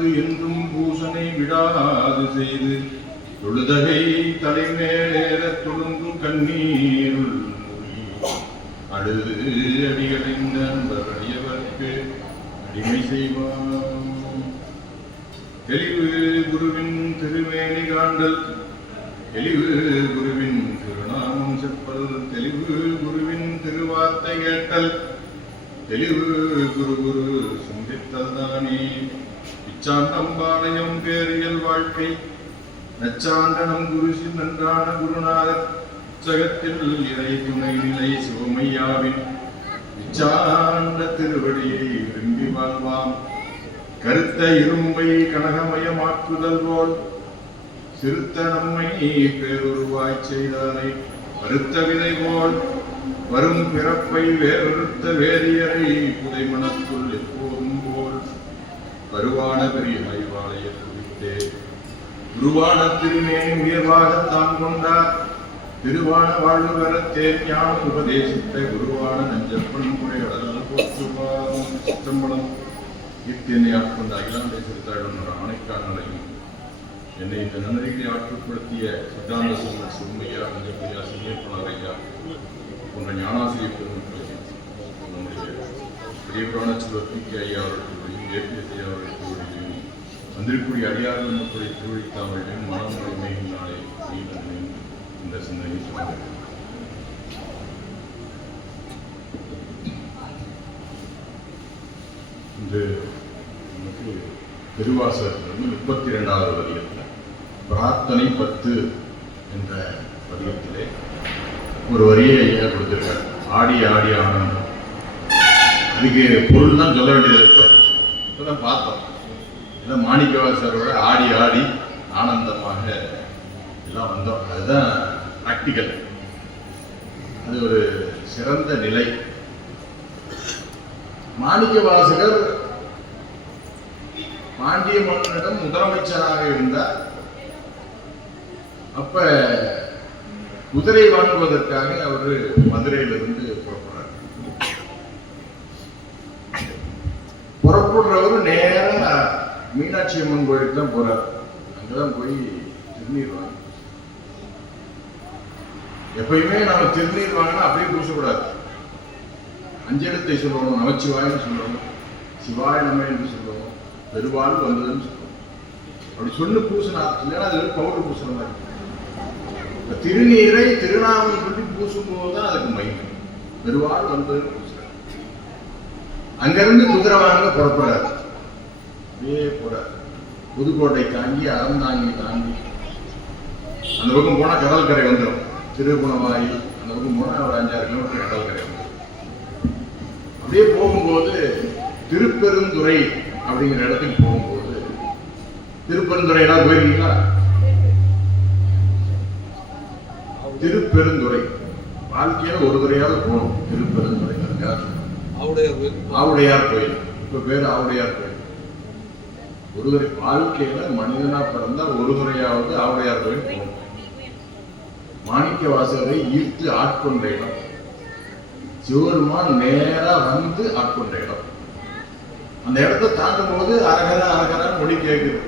காத்து என்றும் பூசனை விடாது செய்து தொழுதகை தலைமேலேற தொழுங்கும் கண்ணீருள் அழுது அடிகளின் அடியவர்க்கு அடிமை செய்வான். தெளிவு குருவின் திருமேனி காண்டல் தெளிவு குருவின் திருநாமம் செப்பல் தெளிவு குருவின் திருவார்த்தை கேட்டல் தெளிவு குரு குரு சிந்தித்தல் தானே. இச்சாண்டம் பாளையம் பேரியல் வாழ்க்கை நச்சாண்டனம் குருசி நன்றான குருநாதர் சகத்தில் இறை துணை நிலை சிவமையாவின் இச்சாண்ட திருவடியை விரும்பி வாழ்வாம். கருத்த இரும்பை கனகமயமாக்குதல் போல் சிறுத்த நம்மை பேருருவாய் செய்தாரை வருத்த விதை போல் வரும் பிறப்பை வேறுத்த வேதியரை புதை மனத்துள் எப்போதும் போல் வருவான பெரிய ஐவாளைய குறித்தே குருவான திருமேனி உயர்வாக தாம் கொண்டார். திருவான வாழ்வு வரத்தே ஞான உபதேசித்த குருவான நஞ்சப்பன் குறையடல் போற்றுவாரும். சிற்றம்பலம் இத்தனை ஆட்கொண்ட அகிலாண்டை சிறுத்தாயிடம் ஆணைக்காரர்களையும் என்னை இந்த நன்னறிகளை ஆற்றுப்படுத்திய சித்தாந்த சோழர் சிறுமையா நஞ்சப்பையா சிறியப்பனாரையா போன்ற ஞானாசிரியர் பெருமக்களையும் நம்முடைய பெரிய புராண செல்வர் பி.கே. ஐயா அவர்களுடையும் ஏபிஎஸ் ஐயா அவர்களுடையும் வந்திருக்கூடிய அடியார்கள் மக்களுடைய திருவழித்தாமரையும் மனமுறை மேகும் நாளை நீண்டையும் இந்த சிந்தனை சொன்னார்கள். இன்று நமக்கு திருவாசகத்திலிருந்து 32வது பதிகத்தில் பிரார்த்தனை 10 என்ற பதிகத்திலே ஒரு வரியை ஐயா கொடுத்திருக்கார். ஆடி ஆடி ஆனந்தம். அதுக்கு பொருள் தான் சொல்ல வேண்டியது. இப்பதான் பார்த்தோம். எல்லாம் மாணிக்கவாசரோட ஆடி ஆடி ஆனந்தமாக எல்லாம் வந்தோம். அதுதான் பிராக்டிக்கல். அது ஒரு சிறந்த நிலை. மாணிக்கவாசகர் பாண்டிய மன்னனிடம் முதலமைச்சராக இருந்தார். அப்ப குதிரை வாங்குவதற்காக அவர் மதுரையிலிருந்து புறப்படுறார். புறப்படுறவர் நேரம் மீனாட்சி அம்மன் கோயிலுக்கு தான் போறார். அங்கதான் போய் திருநீர் வாங்க. எப்பயுமே நம்ம திருநீர் வாங்கினா அப்படியே பூசக்கூடாது. அஞ்செழுத்தை சொல்லணும், நமச்சிவாயன்னு சொல்லணும், சிவாய நம்ம என்று சொல்லணும், பெருவாள் வந்ததுன்னு சொல்லணும். அப்படி சொல்லு பூசினா இல்லைன்னா அது பவுடர் பூசுற மாதிரி. திருநீரை திருநாமம் சொல்லி பூசும்போது தான் அதுக்கு மகிமை. பெருவாள் வந்ததுன்னு பூசுற. அங்கிருந்து குதிரை வாங்க புறப்படுறாரு. அப்படியே போறார். புதுக்கோட்டை தாங்கி அறந்தாங்கி தாங்கி அந்த பக்கம் போனா கடற்கரை வந்துடும். திருகுணவாயில் அந்த பக்கம் போனா ஒரு 5-6 கிலோமீட்டர் கடற்கரை வந்துடும். அப்படியே போகும்போது திருப்பெருந்துறை அப்படிங்கிற இடத்துக்கு போகும்போது, திருப்பெருந்துறை எல்லாம் போயிருக்கீங்களா? திருப்பெருந்துறை வாழ்க்கையில ஒரு துறையாவது போகணும். திருப்பெருந்துறை ஆவுடையார் கோயில். இப்ப பேரு ஆவுடையார் கோயில். ஒரு துறை வாழ்க்கையில மனிதனா பிறந்தா ஒரு துறையாவது ஆவுடையார் கோயில் போகணும். மாணிக்க வாசகரை ஈர்த்து ஆட்கொண்ட இடம். சிவருமான் நேரா வந்து ஆட்கொண்ட இடம். அந்த இடத்த தாண்டும் போது அரகர அரகர மொழி கேட்குது.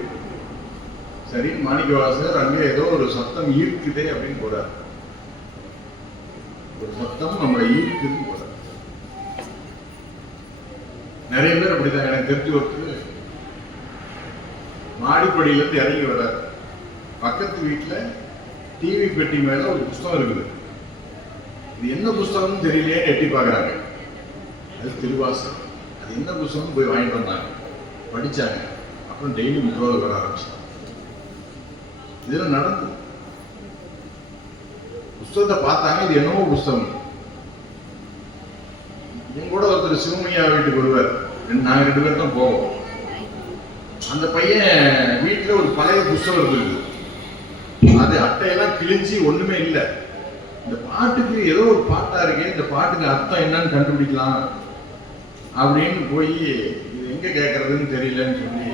சரி, மாணிக்க வாசகர் அங்கே ஏதோ ஒரு சத்தம் ஈர்க்குதே அப்படின்னு போறார். ஒரு சத்தம் நம்மளை ஈர்க்குதுன்னு போறார். நிறைய பேர் அப்படிதான். எனக்கு தெரிஞ்சு ஒருத்தர் மாடிப்படியிலிருந்து இறங்கி வர்றார். பக்கத்து வீட்டுல டிவி பெட்டி மேல ஒரு புஸ்தகம் இருக்குது. இது என்ன புஸ்தகம்னு தெரியலையே எட்டி பார்க்குறாங்க. அது திருவாசகம். அது என்ன புஸ்தகம் போய் வாங்கிட்டு வந்தாங்க, படிச்சாங்க. அப்புறம் டெய்லி முற்றோடு வர ஆரம்பிச்சாங்க. இதெல்லாம் நடந்தது. புஸ்தகத்தை பார்த்தாங்க, இது என்னவோ புஸ்தகம். இவங்க கூட ஒருத்தர் சிவமையா வீட்டுக்கு வருவார். நாங்கள் 2 பேர் தான் போவோம். அந்த பையன் வீட்டில் ஒரு பழைய புஸ்தகம் இருக்குது. அது அட்டையெல்லாம் கிழிஞ்சி ஒண்ணுமே இல்லை. இந்த பாட்டுக்கு ஏதோ ஒரு பாட்டா இருக்கு, இந்த பாட்டுக்கு அர்த்தம் என்னன்னு கண்டுபிடிக்கலாம் அப்படின்னு போய் இது எங்க கேட்கறதுன்னு தெரியலன்னு சொல்லி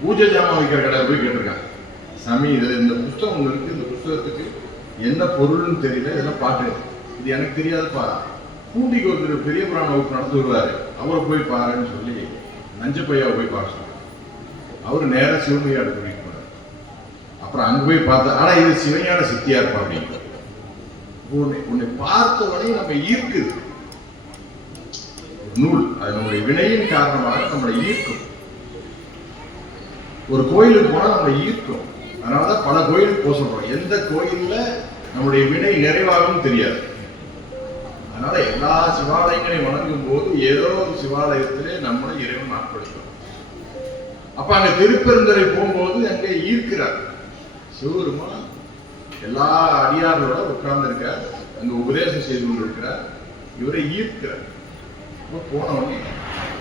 பூஜை ஜாமான் வைக்கிற கடை போய் கேட்டிருக்காங்க. சாமி, இது இந்த புஸ்தகம் இருக்கு, இந்த புஸ்தகத்துக்கு என்ன பொருள்னு தெரியல, இதெல்லாம் பாட்டு, இது எனக்கு தெரியாதுப்பா. பூண்டிக்கு ஒருத்தர் பெரிய புராண வகுப்பு நடத்தி வருவாரு, அவரை போய் பாருன்னு சொல்லி நஞ்சப்பையாவை போய் பார்க்க சொன்னாங்க. அவர் நேரம் சிவமையாடு கூட்டிட்டு போனார். அப்புறம் அங்க போய் பார்த்தா, ஆனா இது சிவஞான சித்தியார் பாடிங்க. உன்னை பார்த்த உடனே நம்ம ஈர்க்குது நூல். அது நம்முடைய வினையின் காரணமாக நம்மளை ஈர்க்கும். ஒரு கோயிலுக்கு போனா நம்மளை ஈர்க்கும். அதனாலதான் பல கோயிலுக்கு போக சொல்றோம். எந்த கோயில்ல நம்முடைய வினை நிறைவாகவும் தெரியாது. அதனால எல்லா சிவாலயங்களையும் வணங்கும் போது ஏதோ ஒரு சிவாலயத்திலே நம்மளை இறைவன் ஆட்படுத்தும். அப்ப அங்க திருப்பெருந்துறை போகும்போது அங்கே ஈர்க்கிறார் சிவபெருமான். எல்லா அடியாரோட உட்கார்ந்து இருக்கார், அங்க உபதேசம் செய்து கொண்டு இருக்கிறார். இவரை ஈர்க்கிறார். போனவனே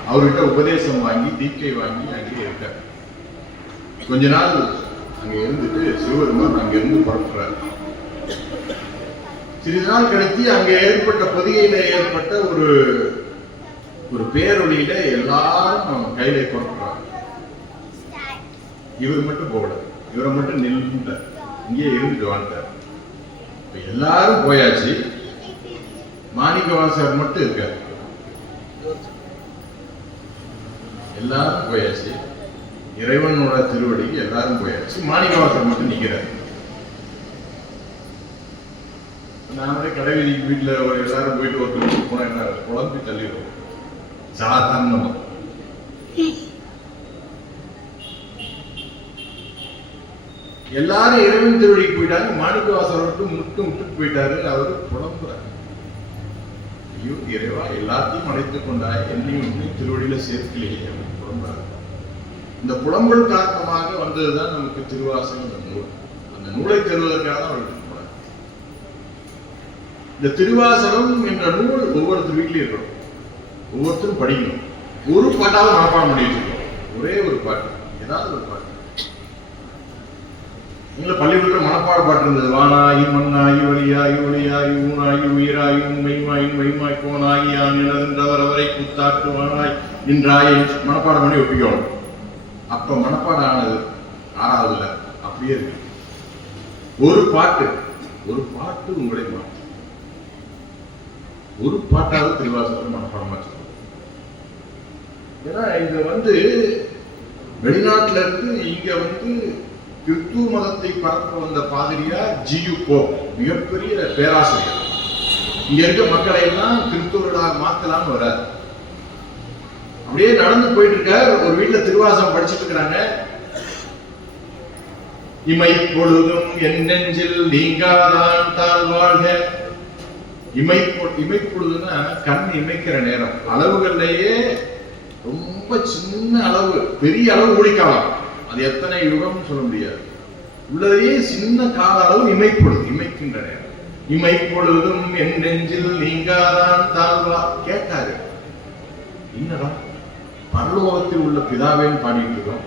அவர்கிட்ட உபதேசம் வாங்கி தீக்கை வாங்கி அங்கே இருக்கார். கொஞ்ச நாள் அங்க இருந்துட்டு சிவபெருமான் அங்க இருந்து புறப்படுறார். சிறிது நாள் கழித்து அங்கே ஏற்பட்ட பொதிகையில ஏற்பட்ட ஒரு பேரொழியில எல்லாரும் கையில புறப்படுறாங்க. இவர் மட்டும் போகல, இவரை மட்டும் நின்றுட்டார், இங்கே இருந்துட்டு வாழ்ந்தார். எல்லாரும் போயாச்சு, மாணிக்கவாசகர் மட்டும் இருக்கார். எல்லாரும் போயாச்சு, இறைவனோட திருவடிக்கு எல்லாரும் போயாச்சு, மாணிக்கவாசகர் மட்டும் நிற்கிறார். நாமளே கடைவீதிக்கு வீட்டுல ஒரு எல்லாரும் போயிட்டு ஒருத்தர் போனா என்ன குழம்பி தள்ளிடுவோம் சாதாரணமா. எல்லாரும் இறைவன் திருவடிக்கு போயிட்டாங்க, மாணிக்கவாசகர் மட்டும் விட்டு போயிட்டாரு. அவரு புலம்புறாரு, ஐயோ இறைவா எல்லாத்தையும் அடைத்துக் கொண்டாய், என்னையும் திருவடியில சேர்க்கலையே அப்படின்னு புலம்புறாரு. இந்த புலம்பல் காரணமாக வந்ததுதான் நமக்கு திருவாசகம் என்ற நூல். அந்த நூலை தருவதற்காக தான் அவருக்கு போனார். இந்த திருவாசகம் என்ற நூல் ஒவ்வொருத்தர் வீட்லயும் இருக்கணும், ஒவ்வொருத்தரும் படிக்கணும். ஒரு பாட்டாவது மனப்பாடம் பண்ணிட்டு இருக்கோம், ஒரே ஒரு பாட்டு, ஏதாவது ஒரு பாட்டு. நீங்கள பள்ளிக்கூடத்தில் மனப்பாட பாட்டு இருந்தது, வானாயி மண்ணாயி வழியாயி ஒளியாயி ஊனாயி உயிராயி மெய்மாயி மெய்மாய் கோனாயி ஆனவரை கூத்தாட்டு வானாய் நின்றாய் மனப்பாடம் பண்ணி ஒப்பிக்கணும். அப்ப மனப்பாடம் ஆனது 6வதுல அப்படியே இருக்கு. ஒரு பாட்டு உங்களை மாற்றும். ஒரு பாட்டாவது திருவாசகத்தை மனப்பாடமா சொல்லுவோம். ஏன்னா இது வெளிநாட்டுல இருந்து இங்க கிறிஸ்துவ மதத்தை பரப்ப வந்த பாதிரியார் ஜியு போப், மிகப்பெரிய பேராசிரியர். இங்க இருக்க மக்களை எல்லாம் கிறிஸ்துவர்களாக மாத்தலாம்னு வராது. அப்படியே நடந்து போயிட்டு இருக்கார். ஒரு வீட்டுல திருவாசகம் படிச்சுட்டு இருக்கிறாங்க. இமை பொழுதும் என் நெஞ்சில் நீங்காதான் தாழ் வாழ்க. இமை பொழுதுன்னா கண் இமைக்கிற நேரம். அளவுகள்லயே ரொம்ப சின்ன அளவு, பெரிய அளவு ஊழிக்கலாம். அது எத்தனை யுகம் சொல்ல முடியாது. உள்ளதையே சின்ன கால அளவு இமைப்பொழுது, இமைக்கின்ற நேரம். இமை பொழுதும் என் நெஞ்சில் நீங்காதான் தாழ்வா. கேட்டாரு, என்னடா பரலோகத்தில் உள்ள பிதாவேன்னு பாடிட்டு இருக்கோம்,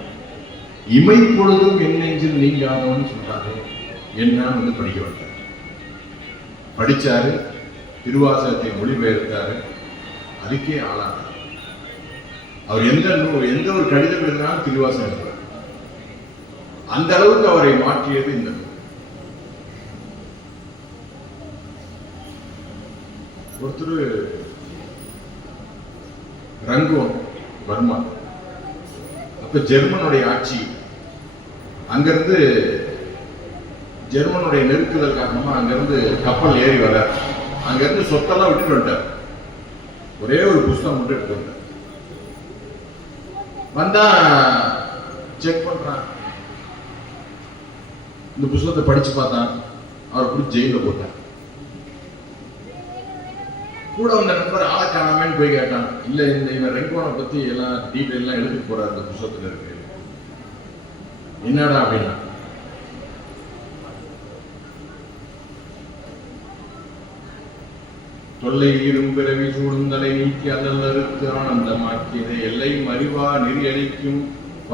இமை பொழுதும் என் நெஞ்சில் நீங்காதவன்னு சொல்றாரு, என்னன்னு படிக்க வந்தார். படிச்சாரு, திருவாசகத்தை மொழிபெயர்த்தாரு, அதுக்கே ஆளானார். அவர் எந்த ஒரு கடிதம் எழுதினாலும் திருவாசகம் எழுதுவார். அந்த அளவுக்கு அவரை மாற்றியது இந்த நூல். ஒருத்தர் ரங்கோன் பர்மா, அப்ப ஜெர்மனுடைய ஆட்சி, அங்கிருந்து ஜெர்மனுடைய நெருக்குதல் காரணமா அங்கிருந்து கப்பல் ஏறி வர, அங்கிருந்து சொத்தெல்லாம் விட்டுட்டு வந்துட்டார். ஒரே ஒரு புஸ்தகம் மட்டும் எடுத்து வந்தார். வந்தா செக் பண்றான், இந்த புஸ்தகத்தை படிச்சு பார்த்தான். அவர் பிடிச்சி ஜெயில போட்டார். கூட வந்த நண்பர் ஆளை காணாமன்னு போய் கேட்டான். இல்ல இவன் ரெங்கோனை பத்தி எல்லாம் டீட்டெயிலாம் எழுதி போறாரு இந்த புஸ்தகத்துல இருக்கு. என்னடா அப்படின்னா, தொல்லை இரும்பிறவி சூழ்ந்தலை நீக்கி அல்லருக்கு ஆனந்தமாக்கியதை எல்லை மறிவா நெறியடிக்கும்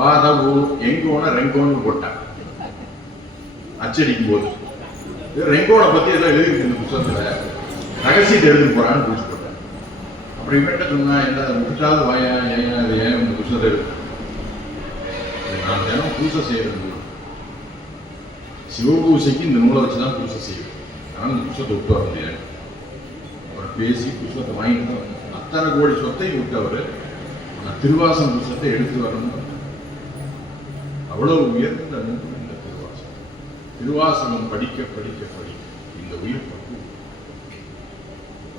வாதவு எங்கோன ரெங்கோன்னு போட்டான். அச்சடிக்கும் போது ரெங்கோனை பத்தி எல்லாம் எழுதிருக்கு இந்த புத்தகத்துல, ரகசியத்தை எழுதி போறான்னு பூச்சி போட்டான். அப்படி இவன்ட்ட சொன்னா, என்ன விட்டாவது வாயா, ஏன் இந்த புத்தகத்தை எழுது, நான் தினம் பூசை செய்யறது, சிவபூசைக்கு இந்த நூலை வச்சுதான் பூசை செய்யும், ஆனால் இந்த புத்தகத்தை விட்டு வர முடியாது. அவர் பேசி புத்தகத்தை வாங்கிட்டு தான் அத்தனை கோடி சொத்தை விட்டவர் திருவாசகம் புத்தகத்தை எடுத்து வரணும். அவ்வளவு உயர்ந்த நூல் இந்த திருவாசகம். திருவாசகம் படிக்க படிக்க படிக்க இந்த உயிர் பக்குவம்.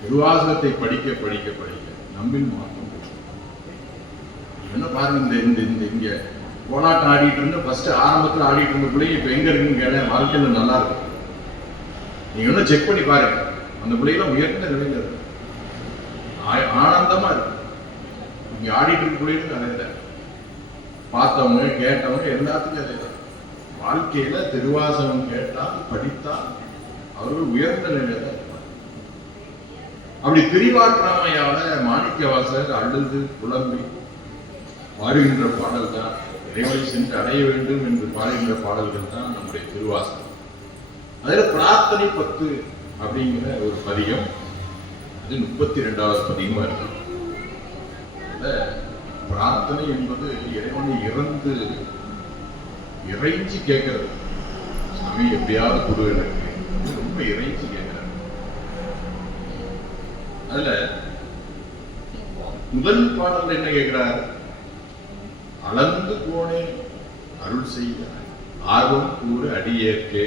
திருவாசகத்தை படிக்க படிக்க படிக்க நம்மில் மாற்றம். என்ன பாருங்க, இந்த இந்த இங்க கோலாட்டம் ஆடிட்டு இருந்து ஃபர்ஸ்ட் ஆரம்பத்தில் ஆடிட்டு இருந்த பிள்ளைங்க இப்ப எங்க இருக்குன்னு கேட்ட வாழ்க்கையில நல்லா இருக்கும். நீங்க ஒன்னும் செக் பண்ணி பாருங்க, அந்த பிள்ளைகளும் உயர்ந்த நிலையில இருக்கு, ஆனந்தமா இருக்கு. இங்க ஆடிட்டு இருக்க பிள்ளைகளுக்கு அதே தான், பார்த்தவங்க கேட்டவங்க எல்லாத்துக்கும் அதே தான். வாழ்க்கையில திருவாசகம் கேட்டால் படித்தால் அவர்கள் உயர்ந்த நிலையில தான் இருப்பாங்க. அப்படி பிரிவாற்றாமையால மாணிக்கவாசகர் அழுது புலம்பி பாடுகின்ற பாடல் தான், இறைவனை சென்று அடைய வேண்டும் என்று பாடுகின்ற பாடல்கள் தான் நம்முடைய திருவாசகம். அதில் பிரார்த்தனை 10 அப்படிங்கிற ஒரு பதிகம், அது 32வது பதிகமா இருக்கு. பிரார்த்தனை என்பது இறைவனை இறைஞ்சி கேட்கறது. சாமி எப்படியாவது கொடு எனக்கு, ரொம்ப இறைஞ்சி கேட்கிறார். அதுல முதல் பாடல் என்ன கேட்கிறார்? அளந்து போனேன் அருள் செய்ய ஆர்வம் கூறு அடியேற்கே.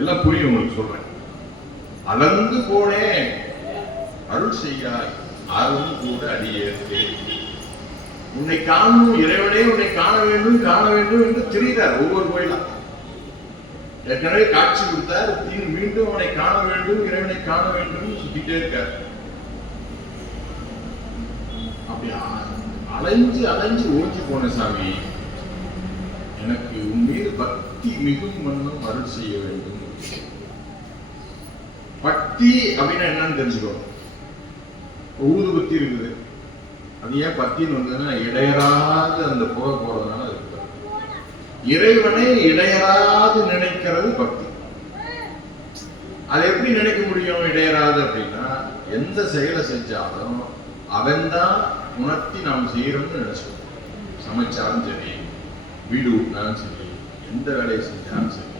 எல்லாம் புரியும் உங்களுக்கு சொல்றேன். அளந்து போனேன் அருள் செய்யாய் ஆர்வம் கூறு அடியேற்கே. உன்னை காணும் இறைவனே, உன்னை காண வேண்டும் என்று தெரிகிறார் ஒவ்வொரு கோயிலும். ஏற்கனவே காட்சி கொடுத்தார், மீண்டும் அவனை காண வேண்டும், இறைவனை காண வேண்டும் சுத்திட்டே இருக்கார். அப்படி அலைஞ்சு அலைஞ்சு ஓஞ்சி போன சாமி, எனக்கு உன் மீது பக்தி மிகும் மன்னும் அருள் செய்ய வேண்டும். பக்தி அப்படின்னா என்னன்னு தெரிஞ்சுக்கணும். ஊது பக்தி இருக்குது, அது ஏன் பக்தின்னு வந்ததுன்னா இடையராது அந்த போக போறதுனால இருக்கு. இறைவனை இடையராது நினைக்கிறது பக்தி. அதை எப்படி நினைக்க முடியும் இடையராது அப்படின்னா, எந்த செயலை செஞ்சாலும் அவன்தான் உணர்த்தி நாம் செய்யறோம்னு நினைச்சோம். சமைச்சாலும் சரி, வீடு விட்டாலும் சரி, எந்த வேலையை செஞ்சாலும் சரி,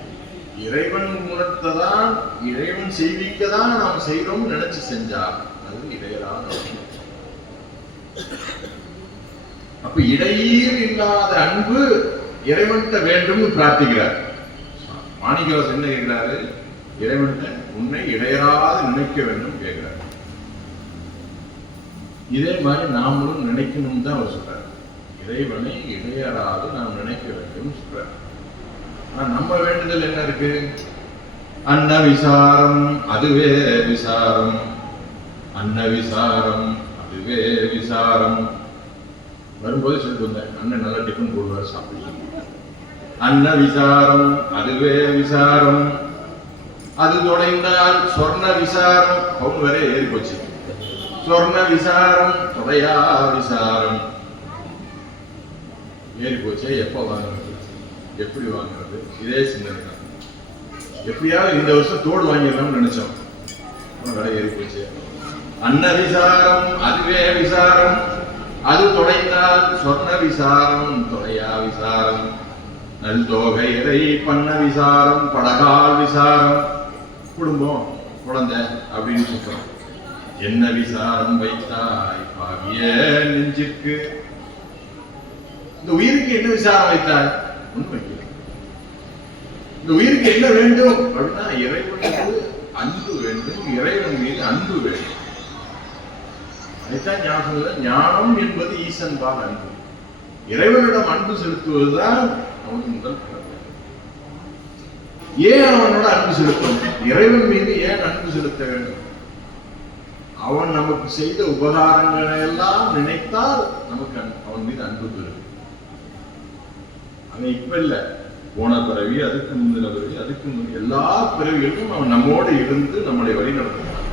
இறைவன் உணர்த்ததான், இறைவன் செய்விக்கதான் நாம் செய்யறோம்னு நினைச்சு செஞ்சா அது இடையராத. அப்ப இடையீர் இல்லாத அன்பு இறைவன்கிட்ட வேண்டும் பிரார்த்திக்கிறார். மாணிக்கவாசகர் என்ன கேட்கிறாரு? இறைவன்கிட்ட உன்னை இடையராது நினைக்க வேண்டும் கேட்கிறார். இதே மாதிரி நாமளும் நினைக்கணும் தான் அவர் சொல்றார். இறைவனை இடையராது நாம் நினைக்க வேண்டும் சொல்றார். ஆனா நம்ம வேண்டுதல் என்ன இருக்கு? அன்ன விசாரம் அதுவே விசாரம், அன்ன விசாரம் அதுவே விசாரம். வரும்போது சொல்லிட்டு வந்தேன், அண்ணன் நல்லா டிஃபன் போடுவார், சாப்பிடலாம். அன்ன விசாரம் அதுவே விசாரம், அது தொலைந்தால் சொர்ண விசாரம். அவங்க வேற ஏறி போச்சு. சொர்ண விசாரம் தொலையா விசாரம். ஏறி போச்சு. எப்ப வாங்குறது, எப்படி வாங்குறது? இதே சிந்தனை தான். எப்படியாவது இந்த வருஷம் தோடு வாங்கிடலாம்னு நினைச்சோம், விலை ஏறி போச்சு. அன்ன விசாரம் அதுவே விசாரம், அது தொலைந்தால் சொர்ண விசாரம் தொலையா விசாரம். நல் தோகை இறை பண்ண விசாரம் படகால் விசாரம். குடும்பம் குழந்தை அப்படின்னு சொல்றோம். என்ன விசாரம் வைத்தாய் பாவிய நெஞ்சுக்கு? இந்த உயிருக்கு என்ன விசாரம் வைத்தாய்? ஒன்றும் வைக்கல. இந்த உயிருக்கு என்ன வேண்டும் அப்படின்னா இறைவனுக்கு அன்பு வேண்டும், இறைவன் மீது அன்பு வேண்டும். அதைத்தான் ஞானம். ஞானம் என்பது ஈசன் பால் அன்பு. இறைவனிடம் அன்பு செலுத்துவதுதான் அவனுக்கு முதல் கடமை. ஏன் அவனோட அன்பு செலுத்தணும்? இறைவன் மீது ஏன் அன்பு செலுத்த வேண்டும்? அவன் நமக்கு செய்த உபகாரங்களை எல்லாம் நினைத்தால் நமக்கு அவன் மீது அன்பு பெறும். அவன் இப்ப இல்ல, போன பிறவி, அதுக்கு முந்தின பிறவி, அதுக்கு முந்தின எல்லா பிறவிகளுக்கும் அவன் நம்மோடு இருந்து நம்மளை வழி நடத்துகிறான்.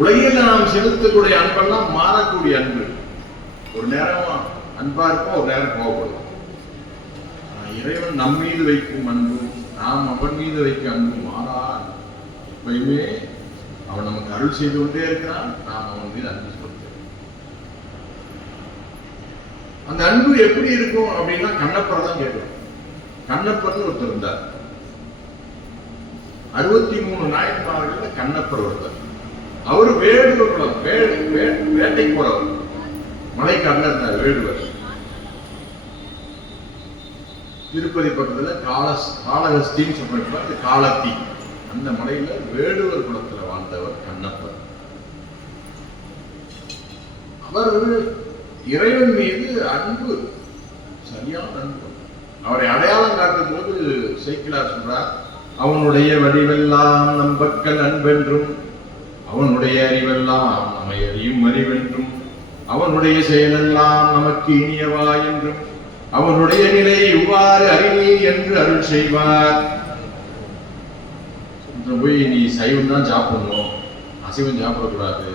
உலகில் நாம் செலுத்தக்கூடிய அன்பெல்லாம் மாறக்கூடிய அன்பு. ஒரு நேரம் அன்பா இருப்போம், ஒரு நேரம் கோபப்படும். இறைவன் நம் மீது வைக்கும் அன்பு, நாம் அவன் மீது வைக்கும் அன்பு மாறா. எப்பயுமே அவன் நமக்கு அருள் செய்து கொண்டே இருக்கிறான், நாம் அவன் மீது அன்பு செலுத்துகிறோம். அந்த அன்பு எப்படி இருக்கும் அப்படின்னா கண்ணப்பரை தான் கேட்கிறோம். கண்ணப்பர்னு ஒருத்தர் இருந்தார். 63 நாயன்மார்கள் கண்ணப்பர் ஒருத்தர். அவரு வேடுவர், வேட்டைக்கு போறவர், மலைக்காட்டில் இருந்தார் வேடுவர். திருப்பதி பக்கத்துல காளஹஸ்தின்னு சொல்றப்ப அது காலத்தி. அந்த மலையில வேடுவர் குலத்துல வாழ்ந்தவர் கண்ணப்பர். அவர் இறைவன் மீது அன்பு, சரியான அன்பு. அவரை அடையாளம் காட்டும் போது சேக்கிழார் சொல்றார், அவனுடைய வடிவெல்லாம் நம்பக்கல் அன்பென்றும், அவனுடைய அறிவெல்லாம் நம்மை அறியும் அறிவென்றும், அவனுடைய செயலெல்லாம் நமக்கு இனியவா என்றும், அவனுடைய நிலை இவ்வாறு அறிவீர் என்று அருள் செய்வார். போய் நீ சைவம் தான் சாப்பிடணும், அசைவம் சாப்பிடக்கூடாது,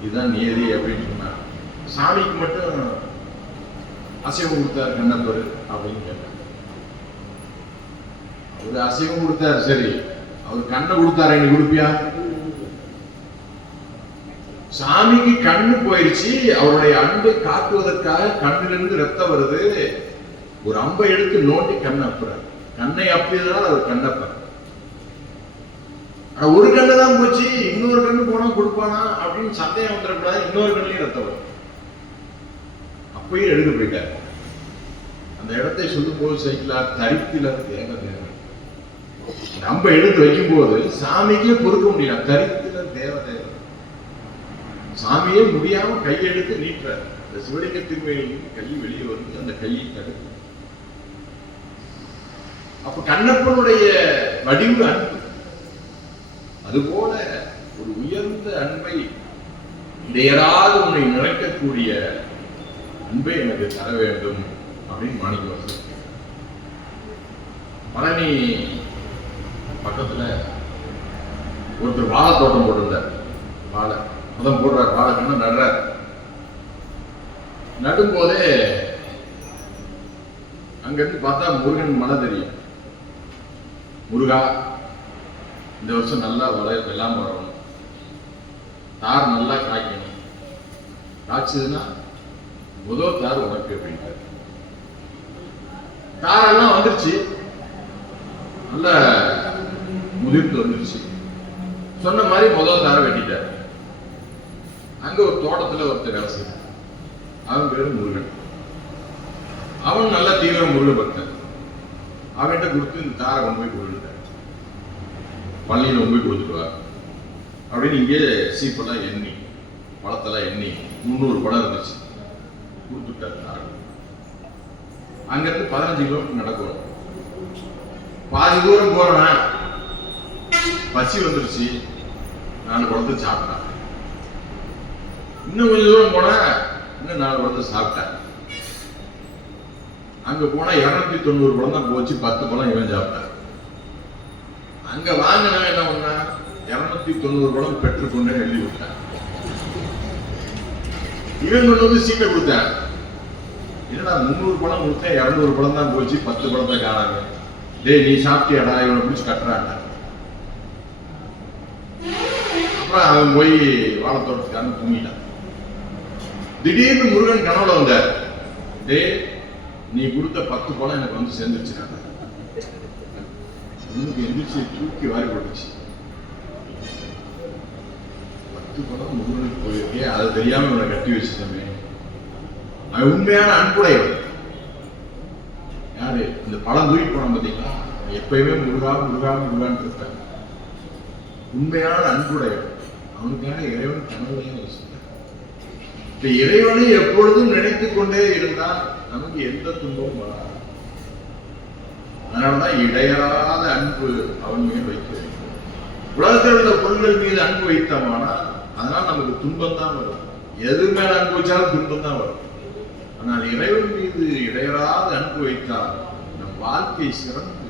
இதுதான் நியதி அப்படின்னு சொன்னார். சாமிக்கு மட்டும் அசைவம் கொடுத்தார் கண்ணப்பர் அப்படின்னு கேட்டார். அவரு அசைவம் கொடுத்தாரு, சரி, அவர் கண்ணை கொடுத்தாரு, நீ கொடுப்பியா? சாமிக்கு கண்ணு போயிடுச்சு. அவருடைய அன்பை காட்டுவதற்காக கண்ணிலிருந்து ரத்தம் வருது. ஒரு அம்பை எடுத்து நோண்டி கண்ணை அப்புறார். கண்ணை அப்பியதால் அவர் கண்ணப்பர். ஒரு கண்ணு தான் போச்சு, இன்னொரு கண்ணு போனா கொடுப்பானா அப்படின்னு சந்தேகம் வந்துடக்கூடாது. இன்னொரு கண்ணையும் ரத்தம் வரும். அப்பயும் எடுக்க போயிட்டார். அந்த இடத்தை சொல்லும் போது சேக்கிழார் தரித்தில தேவதேவன். நம்ம எடுத்து வைக்கும் போது சாமிக்கே பொறுக்க முடியல. தரித்தில தேவதேவன். சாமியே முடியாம கையெடுத்து நீட்டுறார். இந்த சிவலிங்க திருமையிலிருந்து கை வெளியே வந்து அந்த கையை தடுக்கும். அப்ப கண்ணப்பனுடைய வடிவு அன்பு. அதுபோல ஒரு உயர்ந்த அன்பை, இடையராது உன்னை நிறைக்கக்கூடிய அன்பை எனக்கு தர வேண்டும் அப்படின்னு மாணிக்கவாசகர். பழனி பக்கத்துல ஒருத்தர் வாழை தோட்டம் போட்டிருந்தார். வாழை முதல் போடுறார், வாழை கண்ணு நடுறார். நடும் போதே அங்கிருந்து பார்த்தா முருகன் மலை தெரியும். முருகா, இந்த வருஷம் நல்லா வெள்ளாம வரணும், தார் நல்லா காய்க்கணும், காய்ச்சதுன்னா முதல் தார் உனக்கு அப்படின்ட்டார். தாரெல்லாம் வந்துருச்சு, நல்ல முதிர்ந்து வந்துருச்சு. சொன்ன மாதிரி முதல் தாரை வெட்டிட்டார். அங்க ஒரு தோட்டத்துல ஒருத்தர் வேலை செய்ய, அவன் பேரு முருகன். அவன் நல்ல தீவிர முருக பக்தன். அவன்கிட்ட கொடுத்து இந்த தாரை கொண்டு போய் கொடுத்துட்டார். பள்ளியில் கொண்டு போய் கொடுத்துட்டுவார் அப்படின்னு இங்கே சீப்பெல்லாம் எண்ணி, பழத்தெல்லாம் எண்ணி 300 பழம் இருந்துச்சு. கொடுத்துட்டார் தாரை. அங்கிருந்து 15 கிலோமீட்டர் நடக்கணும். பாதி தூரம் போறேன், பசி வந்துருச்சு, 4 பழத்தை சாப்பிட்டேன். இன்னும் கொஞ்சம் தூரம் போனா இன்னும் 4 பழத்தை சாப்பிட்டேன். அங்க போனா 290 பழம் தான் போச்சு, 10 பழம் இவன் சாப்பிட்டான். அங்க வாங்கினவன் என்ன பண்ணா, 290 பழம் பெற்றுக்கொண்டு எழுதி விட்டான். இவன் கொண்டு வந்து சீட்டை கொடுத்தான். என்னடா 300 பழம் கொடுத்தேன், 200 பழம் தான் போச்சு, 10 பழத்தை காணாங்க. டேய், நீ சாப்பிட்டியாடா? இவனை பிடிச்சி கட்டுறாங்க. அப்புறம் அவன் போய் வாழைத்தோட்டத்துக்காரன் தூங்கிட்டான். திடீர்னு முருகன் கனவுல வந்தார். டேய், நீ கொடுத்த 10 பழம் எனக்கு வந்து சேர்ந்துருச்சுனாங்க. இன்னும் எந்திரிச்சு தூக்கி வாரி போட்டுச்சு. 10 பழம் முருகனுக்கு போயிருக்கே, அதை தெரியாம இவனை கட்டி வச்சுட்டமே. அவன் உண்மையான அன்புடையவன். யாரு இந்த பழம் தூக்கி போன பார்த்தீங்களா? எப்பயுமே முருகா முருகா முருகான்னு இருப்பாங்க. உண்மையான அன்புடையவன். அவனுக்காக இறைவன் கனவுலையும் வச்சுட்டான். இப்ப இறைவனை எப்பொழுதும் நினைத்துக் கொண்டே இருந்தால் நமக்கு எந்த துன்பமும் வராது. அதனாலதான் இடையறாத அன்பு அவன் மீது வைக்க வேண்டும். உலகத்தில் உள்ள பொருள்கள் மீது அன்பு வைத்தோமானா அதனால் நமக்கு துன்பம் தான் வரும். எது மேல அன்பு வச்சாலும் துன்பம் தான் வரும். ஆனால் இறைவன் மீது இடையறாத அன்பு வைத்தால் நம் வாழ்க்கை சிறந்து.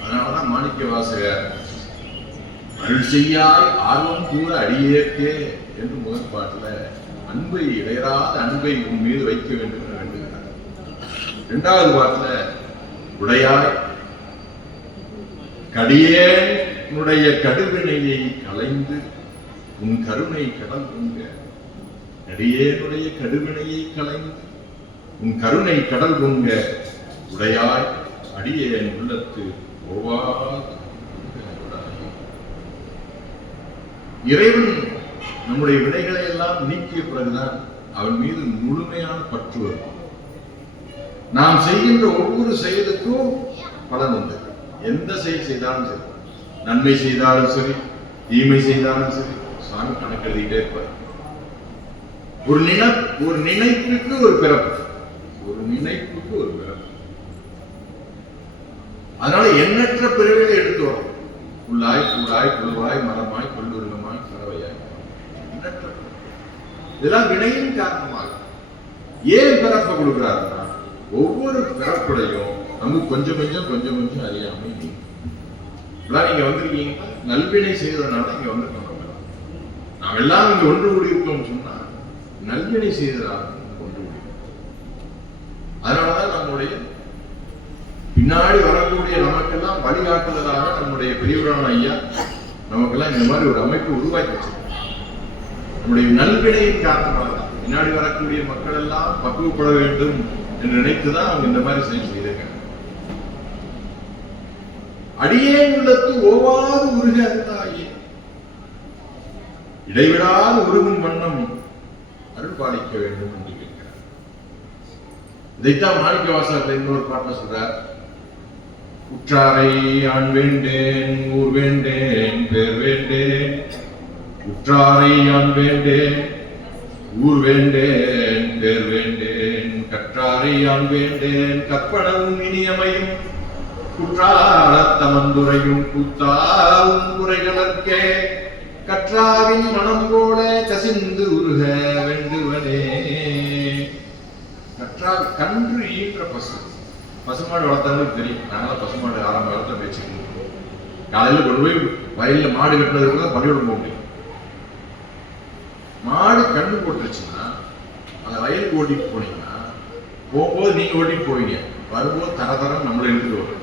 அதனாலதான் மாணிக்கவாசகர் அருள் செய்யாய் ஆர்வம் கூற அடியேற்கே என்று முதல் பாட்டுல அன்பை, இடையறாத அன்பை உன் மீது வைக்க வேண்டும் என்று வேண்டுகிறார். 2வது பாட்டுல உடையாய் கடியேனுடைய கடுவினையை களைந்து உன் கருணை கடல் கொண்க. கடியேனுடைய கடுவினையை களைந்து உன் கருணை கடல் கொண்க. உடையாய் அடியேன் உள்ளத்து ஓவாது. இறைவன் நம்முடைய வினைகளை எல்லாம் நீக்கிய பிறகுதான் அவன் மீது முழுமையான பற்று வரும். நாம் செய்கின்ற ஒவ்வொரு செயலுக்கும் பலன் உண்டு. எந்த செயல் செய்தாலும் சரி, நன்மை செய்தாலும் சரி, தீமை செய்தாலும் சரி, சுவாமி கணக்கு எழுதிட்டே இருப்பார். ஒரு நினைப்புக்கு ஒரு பிறப்பு, ஒரு நினைப்புக்கு ஒரு பிறப்பு. அதனால எண்ணற்ற பிறவிகளை எடுத்து வரும். புல்லாய், கூடாய், புழுவாய், மரமாய், கொல்லுருகமாய், பறவையாய், எண்ணற்ற. இதெல்லாம் வினையின் காரணமாக. ஏன் பிறப்பை கொடுக்கிறாருன்னா, ஒவ்வொரு பிறப்புடையும் நமக்கு கொஞ்சம் கொஞ்சம் அறியாமை. நீங்க வந்திருக்கீங்கன்னா நல்வினை செய்ததுனால இங்க வந்து நாம் எல்லாம் இங்க ஒன்று கூடி இருக்கோம் சொன்னா நல்வினை செய்ததால் ஒன்று கூடி. அதனாலதான் நம்முடைய பின்னாடி வரக்கூடிய நமக்கெல்லாம் வழிகாட்டுதலாக நம்முடைய பெரியவரான ஐயா நமக்கெல்லாம் இந்த மாதிரி ஒரு அமைப்பு உருவாக்கி வச்சிருக்கோம். நம்முடைய நல்வினையின் காரணமாக தான் பின்னாடி வரக்கூடிய மக்கள் எல்லாம் பக்குவப்பட வேண்டும் என்று நினைத்துதான் அவங்க இந்த மாதிரி செய்திருக்காங்க. அடியே உள்ளத்து ஓவாது உருக அருளாயே, இடைவிடாது உருகும் வண்ணம் அருள் பாலிக்க வேண்டும் என்று கேட்கிறார். இதைத்தான் மாணிக்க வாசகர் இன்னொரு பாட்டில் சொல்றார். உற்றாரை ஆண் வேண்டேன், ஊர் வேண்டேன், பேர் வேண்டேன். உற்றாரை ஆண் வேண்டேன், ஊர் வேண்டேன், பேர் வேண்டேன். கற்றாரை ஆண் வேண்டேன், கற்பனவும் இனியமையும். குற்றாலத்தமந்துரையும் கூத்தாவும் குறைகளற்கே கற்றாவின் மனம் போல கசிந்து உருக வேண்டுவனே. கற்றால் கன்று ஈன்ற பசு. பசுமாடு வளர்த்தவங்களுக்கு தெரியும். நாங்களாம் பசுமாடு ஆரம்ப காலத்தில் வச்சுக்கணும். காலையில் கொண்டு போய் வயல்ல மாடு கட்டுறதுக்கு தான் பள்ளியோட போக முடியும். மாடு கண்ணு போட்டுருச்சுன்னா அந்த வயலுக்கு ஓட்டிட்டு போனீங்கன்னா, போகும்போது நீங்க ஓட்டிட்டு போவீங்க, வரும்போது தரதரம் நம்மளை இழுத்துட்டு வரும்.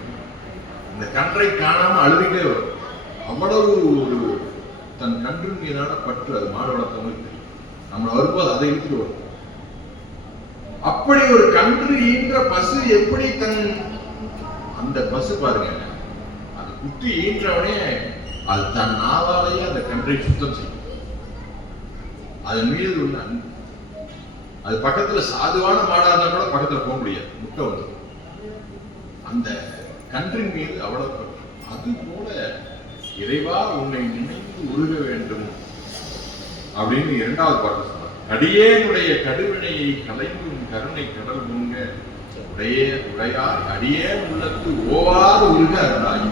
இந்த கன்றை காணாம அழுதுகிட்டே வரும். அவ்வளவு ஒரு தன் கன்று மீதான பற்று அது மாடு வளர்த்தவங்களுக்கு தெரியும். நம்மளை வரும்போது அதை இழுத்துட்டு வரும். அப்படி ஒரு கன்று ஈன்ற பசு எப்படி தன் அந்த பசு பாருங்க, அது குட்டி ஈன்றவனே அது தன் நாவாலேயே அந்த கன்றை சுத்தம் செய்யும். அதன் மீது உள்ள அன்பு. அது பக்கத்துல சாதுவான மாடா இருந்தா கூட பக்கத்துல போக முடியாது, முட்டை வந்து. அந்த கன்றின் மீது அவ்வளவு பற்று. அது போல இறைவா உன்னை நினைத்து உருக வேண்டும் அப்படின்னு இரண்டாவது பாட்டு சொன்னார். அடியேனுடைய கடுவினையை கலைந்தும் கருணை கடல் முங்க உடையார் அடியேன் உள்ளத்து ஓவாது உருக அருளாய்.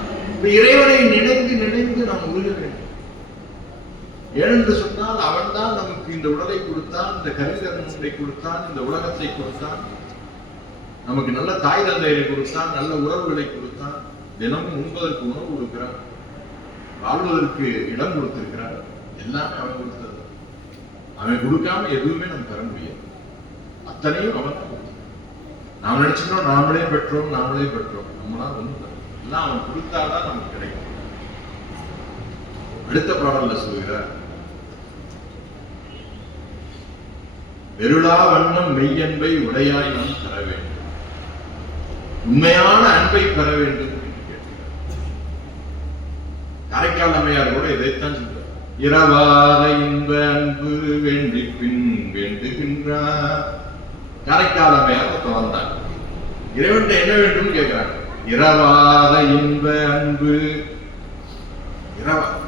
இறைவனை நினைந்து நினைந்து நாம் உருக வேண்டும். ஏனென்று சொன்னால் அவன் தான் நமக்கு இந்த உடலை கொடுத்தான், இந்த கருவிகரணத்தை கொடுத்தான், இந்த உலகத்தை கொடுத்தான், நமக்கு நல்ல தாய் தந்தையை கொடுத்தான், நல்ல உறவுகளை கொடுத்தான், தினமும் உண்பதற்கு உணவு கொடுக்கிறான், வாழ்வதற்கு இடம் கொடுத்திருக்கிறார். எல்லாமே அவன் கொடுத்தது. அவன் கொடுக்காம எதுவுமே நம்ம பெற முடியாது. அத்தனையும் அவன் தான் கொடுத்தான். நாம் நினைச்சுக்கிறோம் நாமளே பெற்றோம், நம்மளால ஒண்ணு எல்லாம் அவன் கொடுத்தாதான் நமக்கு கிடைக்கும். அடுத்த பாடல்ல சொல்கிறார், வெருளா வண்ணம் மெய்யன்பை உடையாய் நாம் பெற வேண்டும். உண்மையான அன்பை பெற வேண்டும் என்று கேட்கிறார். காரைக்கால் அம்மையார் கூட இதைத்தான் சொல்றார். இரவாத இன்ப அன்பு வேண்டி பின் வேண்டுகின்றார். காரைக்கால் அம்மையார் தொடர்ந்தாங்க. இறைவன் என்ன வேண்டும் கேட்கிறாங்க. இரவாத இன்ப அன்பு,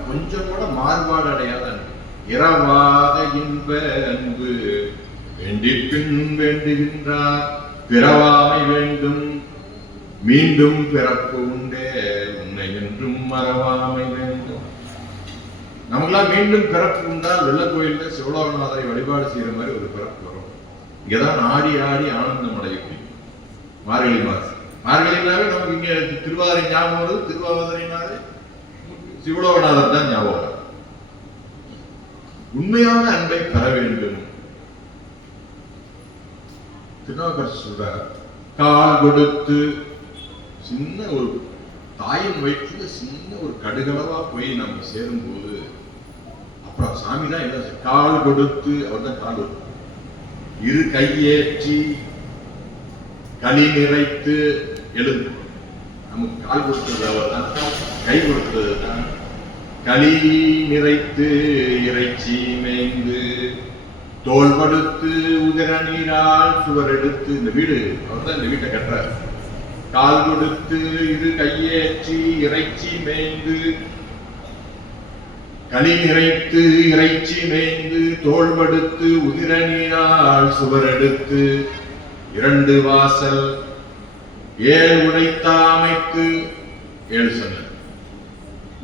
கொஞ்சம் கூட மாறுபாடு அடையாத அன்பு. இரவாத இன்ப அன்பு வேண்டி பின் வேண்டுகின்றார். பிறவாமை வேண்டும், மீண்டும் பிறப்பு உண்டே, உன்னை என்றும் மறவாமை வேண்டும். நமக்கெல்லாம் மீண்டும் பிறப்பு உண்டால் வெள்ள கோயில்ல சிவலோகநாதரை வழிபாடு செய்யற மாதிரி ஒரு பிறப்பு வரும். இங்கதான் ஆடி ஆடி ஆனந்தம் அடையக்கூடிய மார்கழி மாசம். மார்கழினாவே நமக்கு இங்க திருவாதிரை ஞாபகம் வருது. திருவாதிரைனாவே சிவலோகநாதர் தான் ஞாபகம். உண்மையான அன்பை பெற வேண்டும். திருநாவுக்கரசர் சொல்றார், கால் கொடுத்து சின்ன ஒரு தாயின் வயிற்றுல சின்ன ஒரு கடுகளவா போய் நம்ம சேரும்போது அப்புறம் சாமி தான் என்ன கால் கொடுத்து, அவர் தான் கால் கொடுத்து இரு கையேற்றி களி நிறைத்து எழுந்து நமக்கு கால் கொடுத்தது அவர் தான், கை கொடுத்தது தான். களி நிறைத்து இறைச்சி மேய்ந்து தோல் படுத்து உதர நீரால் சுவர் எடுத்து, இந்த வீடு அவர் தான் இந்த வீட்டை கட்டுறாரு. கால் கொடுத்து இரு கையேற்றி இறைச்சி மேய்ந்து, களி நிறைத்து இறைச்சி மேய்ந்து, தோல் படுத்து உதிர நீரால் சுவர் எடுத்து, 2 வாசல் 7 உடைத்தாமைத்து 7 சொன்ன,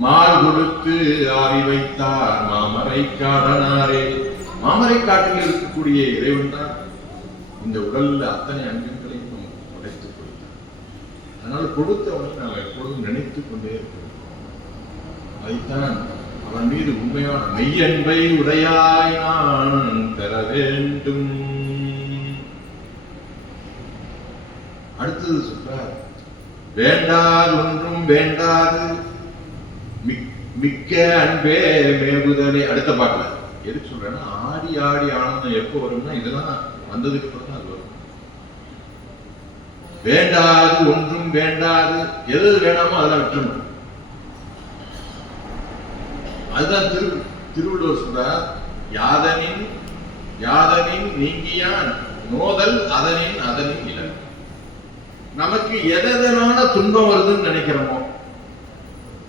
மால் கொடுத்து ஆவி வைத்தார் மாமரை காடனாரே. மாமரை காட்டில் இருக்கக்கூடிய இறைவன் தான் இந்த உடல்ல அத்தனை அங்கங்களையும் உடைத்துக் கொடுத்தார். அதனால கொடுத்தவனை நாம் எப்பொழுதும் நினைத்துக் கொண்டே இருக்கிறோம். அதைத்தான் அவன் மீது உண்மையான மெய்யன்பை உடையாய் நான் பெற வேண்டும். அடுத்தது சொல்றார், வேண்டாது ஒன்றும் வேண்டாது மிக்க அன்பே மேவுதலே. அடுத்த பாட்டுல எதுக்கு சொல்றேன்னா, ஆடி ஆடி ஆனந்தம் எப்போ வரும்னா இதெல்லாம் வந்ததுக்கு அப்புறம் தான் அது வரும். வேண்டாது ஒன்றும் வேண்டாது, எது வேணாமோ அதெல்லாம் விட்டுணும். அதுதான் திருவள்ளுவர் சொல்றார், யாதனின் யாதனின் நீங்கியான் நோதல் அதனின் அதனின் இல. நமக்கு எதனால துன்பம் வருதுன்னு நினைக்கிறோமோ,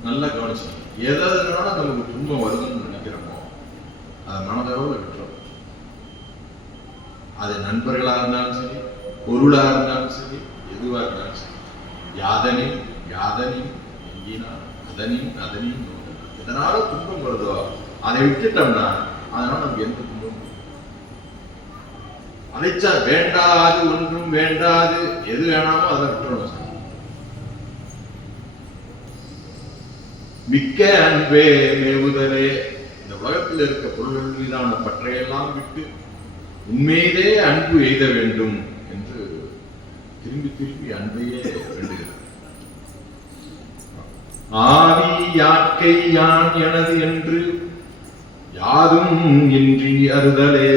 நல்லா கவனிச்சு, எதனால நமக்கு துன்பம் வருதுன்னு நினைக்கிறோமோ அதை மனதளவுல விட்டுறோம். அது நண்பர்களா இருந்தாலும் சரி, பொருளா இருந்தாலும் சரி, எதுவா இருந்தாலும் சரி, யாதனின் யாதனின் எங்கினா அதனின் அதனின் நோதல். எதனால துன்பம் வருதோ அதை விட்டுட்டோம்னா அதனால நமக்கு எந்த துன்பம். அழைச்சா வேண்டாது ஒன்றும் வேண்டாது, எது வேணாமோ அதை விட்டுறணும். மிக்க அன்பே மேவுதலே. இந்த உலகத்தில் இருக்க பொருள்கள் மீதான பற்றையெல்லாம் விட்டு உண்மையிலே அன்பு எய்த வேண்டும் என்று திரும்பி திரும்பி அன்பையே வேண்டுகிறார். ஆவி யாக்கை யான் எனது என்று யாதும் இன்றி அறுதலே.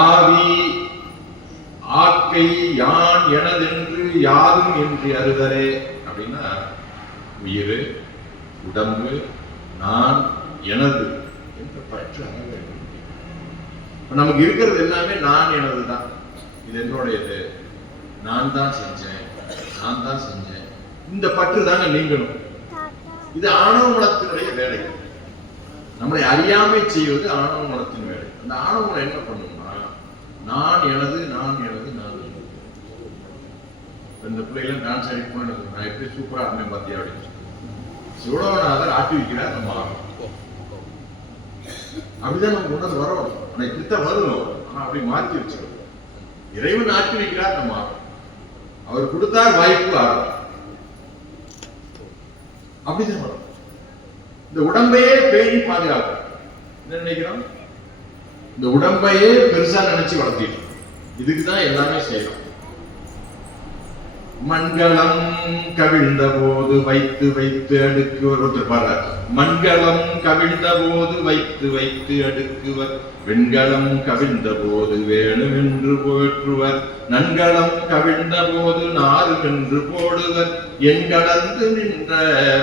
ஆவி ஆக்கை யான் எனதென்று யாதும் இன்றி அறுதலே அப்படின்னா, உயிர் உடம்பு நான் எனது என்ற பற்று அற வேண்டும். நமக்கு இருக்கிறது எல்லாமே நான் எனது தான். இது என்னுடையது, நான் தான் செஞ்சேன், நான் தான் செஞ்சேன். இந்த பற்று தாங்க நீங்கணும். இது ஆணவ மலத்தினுடைய வேலை. நம்மளை அறியாமை செய்வது ஆணவ மலத்தின் வேலை. அந்த ஆணவ மலம் என்ன பண்ணும்னா, நான் எனது நான் எனது நான் எனது. இந்த பிள்ளைகளும் டான்ஸ் ஆடி போன, நான் எப்படி சூப்பரா இருந்தேன் பாத்தியா அப்படின்னு சிவலோகநாதர் ஆட்டி வைக்கிறார். நம்ம ஆகணும் அப்படிதான் நமக்கு உணர்ந்து வரணும். ஆனா இப்படித்தான் வரணும். ஆனா அப்படி மாற்றி வச்சிடும். இறைவன் ஆட்டி வைக்கிறார், நம்ம ஆகணும். அவர் கொடுத்தார் வாய்ப்பு ஆகணும். அப்படிதான் வரும். இந்த உடம்பையே பேணி பாதுகாக்கும். என்ன நினைக்கிறோம்? இந்த உடம்பையே பெருசா நினைச்சு வளர்த்திட்டு இதுக்குதான் எல்லாமே செய்யணும். மண்கலம் கவிழ்ந்த போது வைத்து வைத்து அடுக்குவர். ஒருத்தர் பாடுறார், மண்கலம் கவிழ்ந்த போது வைத்து வைத்து அடுக்குவர், வெண்கலம் கவிழ்ந்த போது வேணும் என்று போற்றுவர், நன்கலம் கவிழ்ந்த போது நாரும் என்று போடுவர், என் கடந்து நின்ற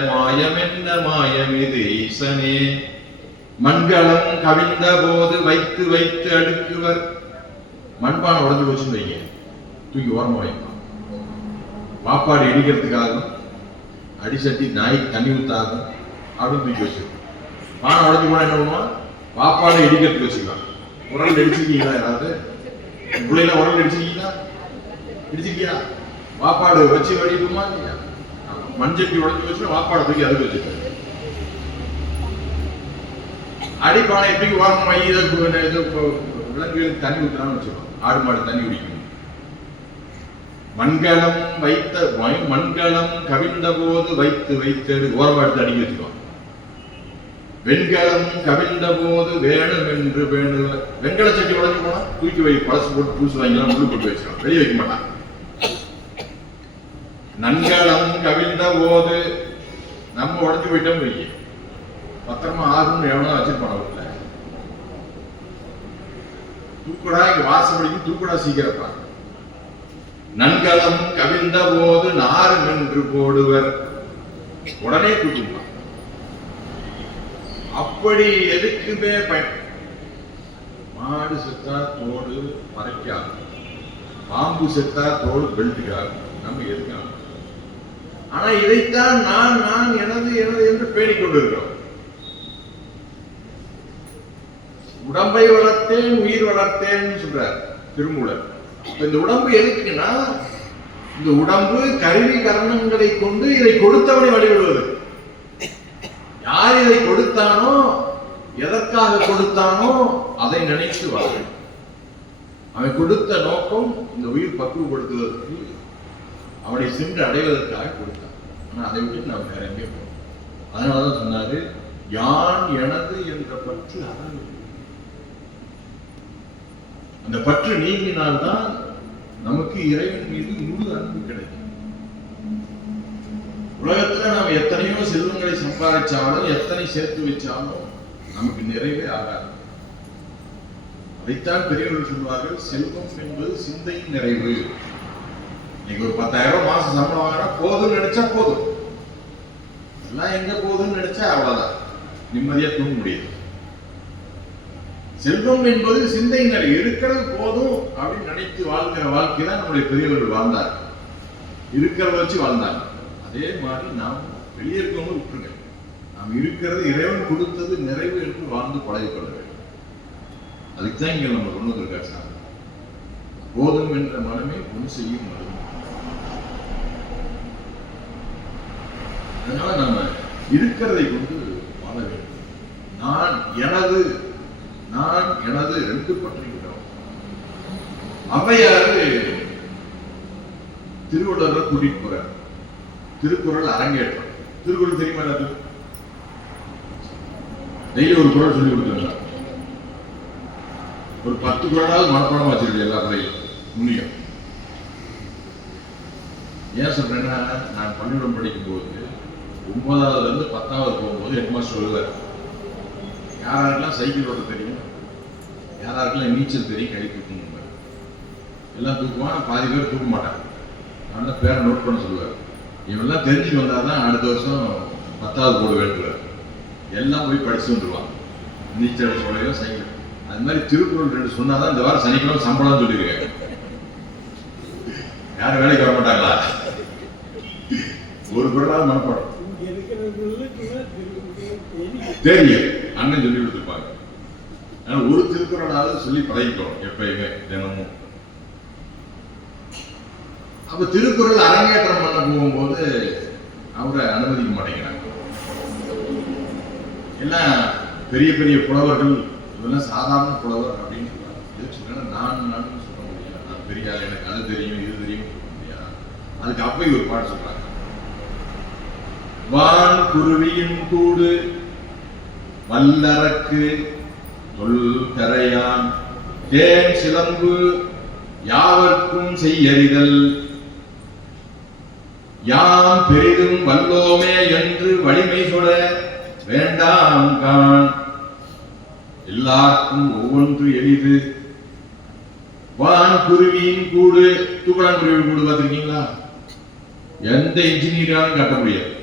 மாயம் என்ன மாயம் இது ஈசனே. மண்கலம் கவிழ்ந்த போது வைத்து வைத்து அடுக்குவர். மண்பானை உடஞ்சு போச்சுன்னு வைங்க, தூக்கி ஓரமா வைப்பான். வாப்பாடு இடிக்கிறதுக்காகும், அடிசட்டி நாய்க்கு தண்ணி ஊத்தாகும் அப்படின்னு தூக்கி வச்சிருக்கோம். பானை உடஞ்சு போனா என்ன பண்ணுவான்? வாப்பாடு இடிக்கிறதுக்கு வச்சுக்கலாம். உரல் அடிச்சிருக்கீங்களா? யாராவது பிள்ளைல உரல் அடிச்சிருக்கீங்களா? இடிச்சிருக்கியா? வாப்பாடு வச்சு வடிக்குமா இல்லையா? மஞ்சட்டி உடஞ்சு வச்சுன்னா வாப்பாடு தூக்கி அதுக்கு வச்சுருக்காரு. அடிப்பானை தூக்கி ஓரமா விலங்குகளுக்கு தண்ணி ஊத்துறான்னு வச்சுக்கோம். ஆடு மாடு தண்ணி குடிக்கணும். மண்கலம் வைத்த மண்கலம் கவிழ்ந்த போது வைத்து வைத்து ஓரமாட்டு அடிக்க வச்சுக்கோ. வெண்கலம் கவிழ்ந்த போது வேணும் என்று வேணுவர். வெண்கல சட்டி உடஞ்சு போனா தூக்கி வை, பழசு போட்டு பூசு வாங்கலாம், முள்ளு போட்டு வச்சிடும், வெளியே வைக்க மாட்டான். நன்கலம் கவிழ்ந்த போது நம்ம உடஞ்சு போயிட்டோம் வைக்க, பத்திரமா ஆகும்னு எவனா வச்சிருப்பான வீட்டுல. தூக்குடா இங்க வாசப்படிக்கு தூக்குடா சீக்கிரப்பா. நன்கலம் கவிழ்ந்த போது நாரும் என்று போடுவர், உடனே தூக்குமா. அப்படி எதுக்குமே மாடு செத்தா தோடு மறைக்காகும், பாம்பு செத்தா தோடு பெல்ட்டுக்காகும். நம்ம எதுக்காகும்? ஆனா இதைத்தான் நான் நான் எனது எனது என்று பேணிக் கொண்டிருக்கிறோம். உடம்பை வளர்த்தேன் உயிர் வளர்த்தேன் சொல்றார் திருமூலர். இந்த உடம்பு எதுக்குன்னா, இந்த உடம்பு கருவி கரணங்களை கொண்டு இதை கொடுத்தவனை வழிபடுவது. யார் இதை கொடுத்தானோ, எதற்காக கொடுத்தானோ அதை நினைத்து வாழ. அவன் கொடுத்த நோக்கம் இந்த உயிர் பக்குவப்படுத்துவதற்கு, அவனை சென்று அடைவதற்காக கொடுத்தான். ஆனா அதை விட்டு நாம் வேற எங்கே போறோம்? அதனாலதான் சொன்னாரு, யான் எனது என்ற பற்று அறவு. அந்த பற்று நீங்கினால்தான் நமக்கு இறைவன் மீது முழு அன்பு கிடைக்கும். உலகத்துல நாம் எத்தனையோ செல்வங்களை சம்பாதிச்சாலும், எத்தனை சேர்த்து வச்சாலும் நமக்கு நிறைவே ஆகாது. அதைத்தான் பெரியவர்கள் சொல்வார்கள், செல்வம் என்பது சிந்தையின் நிறைவு. நீங்க ஒரு 10,000 மாசம் சம்பளம் வாங்கினா போதும்னு நினைச்சா போதும். எல்லாம் எங்க போதும்னு நினைச்சா அவ்வளவுதான், நிம்மதியா தூங்க முடியாது. செல்வம் என்பது சிந்தை நிலை, இருக்கிறது போதும் அப்படின்னு நினைத்து வாழ்கிற வாழ்க்கை தான் நம்முடைய பெரியவர்கள் வாழ்ந்தார். இருக்கிறத வச்சு வாழ்ந்தாங்க. அதே மாதிரி நாம் வெளியே இருக்கவங்க விட்டுருங்க, நாம் இருக்கிறது இறைவன் கொடுத்தது நிறைவு என்று வாழ்ந்து பழகிக்கொள்ள வேண்டும். அதுக்குதான் இங்க நம்ம கொண்டு வந்திருக்காரு சார். போதும் என்ற மனமே பொன் செய்யும் மனம். அதனால நம்ம இருக்கிறதை கொண்டு வாழ வேண்டும். நான் எனது நான் எனது ரெண்டு பற்றிக்கிறோம். அவையாரு திருவள்ளுவர் கூட்டிட்டு போறார். திருக்குறள் அரங்கேற்றம். திருக்குறள் தெரியுமா? டெய்லி ஒரு குறள் சொல்லி கொடுத்துருங்க. ஒரு 10 குறளாவது மனப்பாடம் வச்சிருக்கு எல்லா பிள்ளைகளும். புண்ணியம். ஏன் சொல்றேன்னா, நான் பள்ளிக்கூடம் படிக்கும் போது 9ஆவதுல இருந்து 10ஆவது போகும்போது ஹெட்மாஸ்டர் சொல்லுவார், யாராருக்கெல்லாம் சைக்கிள் ஓட்ட தெரியும், யாராருக்கெல்லாம் நீச்சல் தெரியும், கை தூக்கணும். எல்லாம் தூக்குவான், பாதி பேர் தூக்க மாட்டாங்க. அதனால பேரை நோட் பண்ண சொல்லுவார். இவெல்லாம் தெரிஞ்சுட்டு வந்தாதான் அடுத்த வருஷம் 10ஆவது போட வேண்டுவார். எல்லாம் போய் படிச்சு வந்துடுவான், நீச்சல் சொல்லையோ சைக்கிள். அது மாதிரி திருக்குறள் 2 சொன்னாதான் இந்த வாரம் சனிக்கிழமை சம்பளம் சொல்லியிருக்காங்க. யாரும் வேலைக்கு வர மாட்டாங்களா? ஒரு குறளாவது மனப்பாடம் தெரியும், அண்ணன் சொல்லி கொடுத்துருப்பாங்க. ஒரு திருக்குறளாவது சொல்லி பழகிக்கிறோம் எப்பயுமே, தினமும். அப்ப திருக்குறள் அரங்கேற்றம் பண்ண போகும்போது அவரை அனுமதிக்க மாட்டேங்கிறாங்க. எல்லாம் பெரிய பெரிய புலவர்கள், இதெல்லாம் சாதாரண புலவர் அப்படின்னு சொல்றாங்க. எது சொல்றேன்னா, நான் சொல்ல முடியாது, நான் பெரிய ஆள், எனக்கு அது தெரியும் இது தெரியும் சொல்ல முடியாது. அதுக்கு அப்ப ஒரு பாட்டு சொல்றாங்க, வான் குருவியின் கூடு வல்லரக்கு தொல் கரையான் தேன் சிலம்பு யாவர்க்கும் செய்யறிதல் யாம் பெரிதும் வல்லோமே என்று வலிமை சொல வேண்டாம் கான் எல்லாருக்கும் ஒவ்வொன்று எளிது. வான் குருவியின் கூடு, தூக்கணாங்குருவி கூடு பார்த்திருக்கீங்களா? எந்த இன்ஜினியராலும் கட்ட முடியாது.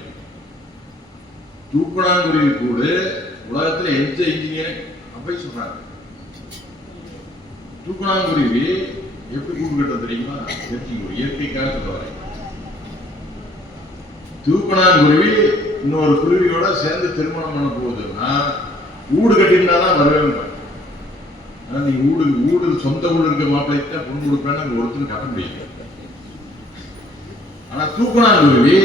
தூக்கணாங்குருவி கூடு உலகத்துல எந்த இன்ஜினியர் அப்படி சொல்றாங்க. தூக்கணாங்குருவி எப்படி கூடு கட்ட தெரியுமா? ஒரு இயற்கைக்காக சொல்ல வரேன். தூக்கணாங்குருவி இன்னொரு குருவியோட சேர்ந்து திருமணம் பண்ண போகுதுன்னா ஊடு கட்டிருந்தாதான் வரவேன். நீ ஊடு சொந்த ஊடு இருக்க மாப்பிள்ளைக்கு பொண்ணு கொடுப்பேன்னு அங்க ஒருத்தரும் கட்ட முடியாது. ஆனா தூக்கணாங்குருவி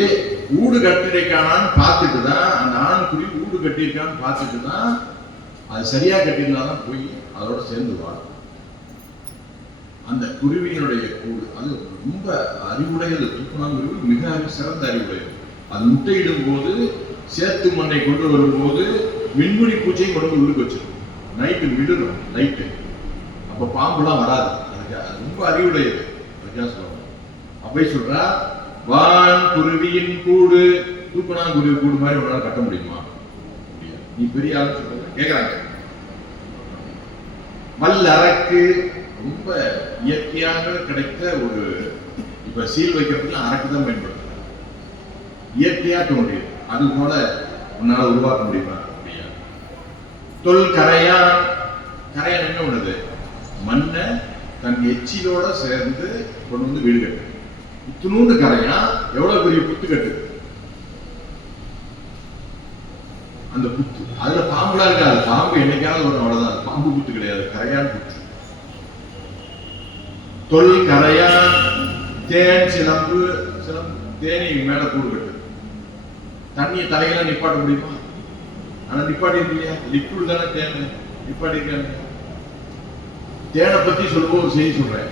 ஊடு கட்டிருக்கானான்னு பார்த்துட்டு தான், அந்த ஆண் குருவி ஊடு கட்டியிருக்கான்னு பார்த்துட்டு தான், அது சரியா கட்டியிருந்தாதான் போய் அதோட சேர்ந்து வாழும். அந்த குருவியினுடைய கூடு அது ரொம்ப அறிவுடையது. தூக்கணாங்குருவி மிக சிறந்த அறிவுடையது. அது முட்டையிடும் போது சேத்து மண்ணை கொண்டு வரும்போது மின்முடி பூச்சியை கொண்டு உள்ளுக்கு வச்சிருக்கும். நைட்டு விடணும், நைட்டு அப்ப பாம்புலாம் வராது. அதுக்கு ரொம்ப அறிவுடையது. அதுக்காக சொல்றோம். அப்படி சொல்றா, வான் குருவியின் கூடு, தூக்கணாங்குருவி கூடு மாதிரி உன்னால கட்ட முடியுமா? முடியாது. நீ பெரிய ஆளு சொல்ற கேக்குறாங்க. வல்லரக்கு ரொம்ப இயற்கையாக கிடைத்த ஒரு, இப்ப சீல் வைக்கிறதுக்கு அரக்கு தான் பயன்படுத்துறாங்க. இயற்கையா தோன்றியது. அது போல உன்னால உருவாக்க முடியுமா? முடியாது. தொல் கரையா கரையான் என்ன பண்ணுது? மண்ணை தன் எச்சிலோட சேர்ந்து கொண்டு வந்து வீடு கட்டு. இத்தினூண்டு கரையான் எவ்வளவு பெரிய புத்து கட்டு. அந்த புத்து அதுல பாம்புலாம் இருக்காது. பாம்பு என்னைக்காவது ஒரு அவ்வளவுதான். பாம்பு புத்து கிடையாது, கரையான் புத்து. தொல் கரையான் தேன் சிலம்பு. சிலம்பு தேனி மேல கூடு கட்டு. தண்ணியை தலையெல்லாம் நிப்பாட்ட முடியுமா? ஆனா நிப்பாட்டி இல்லையா? லிக்விட் தானே தேன். நிப்பாட்டி இருக்காங்க. தேனை பத்தி சொல்லுவோம் ஒரு செய்தி சொல்றேன்.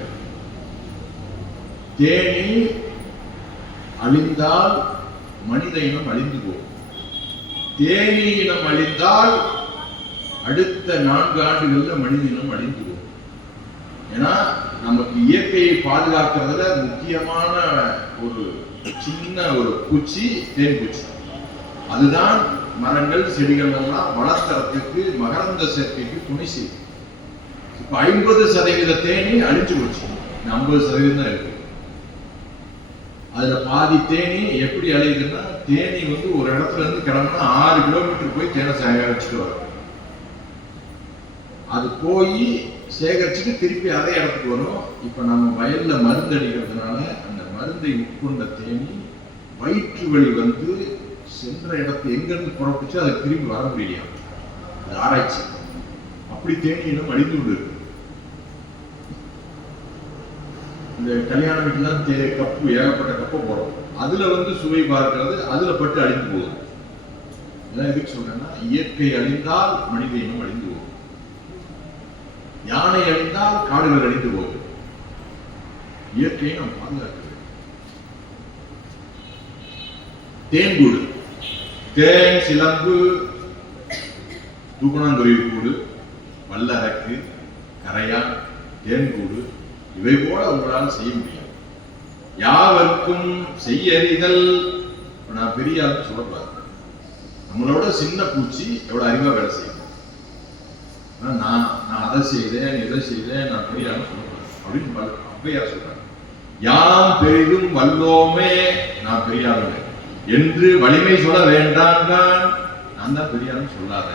தேனி அழிந்தால் மனித இனம் அழிந்து போகும். தேனி இனம் அழிந்தால் அடுத்த 4 ஆண்டுகள்ல மனித இனம் அழிந்து போகும். ஏன்னா நமக்கு இயற்கையை பாதுகாக்கிறதுல முக்கியமான ஒரு சின்ன ஒரு பூச்சி தேன் பூச்சி. அதுதான் மரங்கள் செடிகள் எல்லாம் வளர்த்தறதுக்கு மகரந்த சேர்க்கைக்கு துணை செய்யும். இப்ப 50% தேனி அழிஞ்சு போச்சு. 50% தான் இருக்கு. அதுல பாதி தேனி எப்படி அழியுதுன்னா, தேனி வந்து ஒரு இடத்துல இருந்து கிளம்புனா 6 கிலோமீட்டர் போய் தேனை சேகரிச்சுட்டு வரும். அது போய் சேகரிச்சுட்டு திருப்பி அதே இடத்துக்கு வரும். இப்ப நம்ம வயல்ல மருந்து அடிக்கிறதுனால அந்த மருந்தை உட்கொண்ட தேனி வயிற்று வலி வந்து சென்ற இடத்து எங்கிருந்து புறப்பட்டுச்சு அதை திரும்பி வர முடியலையா. அது ஆராய்ச்சி. அப்படி தேனியிடம் அழிந்து கொண்டு இருக்கு. இந்த கல்யாண வீட்டுல கப்பு ஏகப்பட்ட கப்பை போறோம். அதுல வந்து சுவை பார்க்கிறது, அதுல பட்டு அழிந்து போகுது. இதான் எதுக்கு சொல்றேன்னா, இயற்கை அழிந்தால் மனித இனம் அழிந்து போகும். யானை அழிந்தால் காடுகள் அழிந்து போகும். இயற்கையை நாம் பாதுகாக்க வேண்டும். தேன்கூடு, தேன் சிலம்பு, தூக்கணாங்குருவி கூடு, வல்லரக்கு, கரையான், தேன்கூடு இவை போல உங்களால் செய்ய முடியும். யாவருக்கும் செய்யறிதல். நான் பெரிய ஆள் சொல்லக்கூடாது. நம்மளோட சின்ன பூச்சி எவ்வளவு அறிவா வேலை செய்யும். நான் அதை செய்தேன், இதை செய்தேன், நான் பெரிய ஆள் சொல்லக்கூடாது அப்படின்னு ஔவையார் சொல்றாங்க. யாம் பெரிதும் வல்லோமே, நான் பெரிய ஆள் என்று வலிமை சொல்ல வேண்டாம். நான் தான் பெரிய ஆள் சொல்லாத.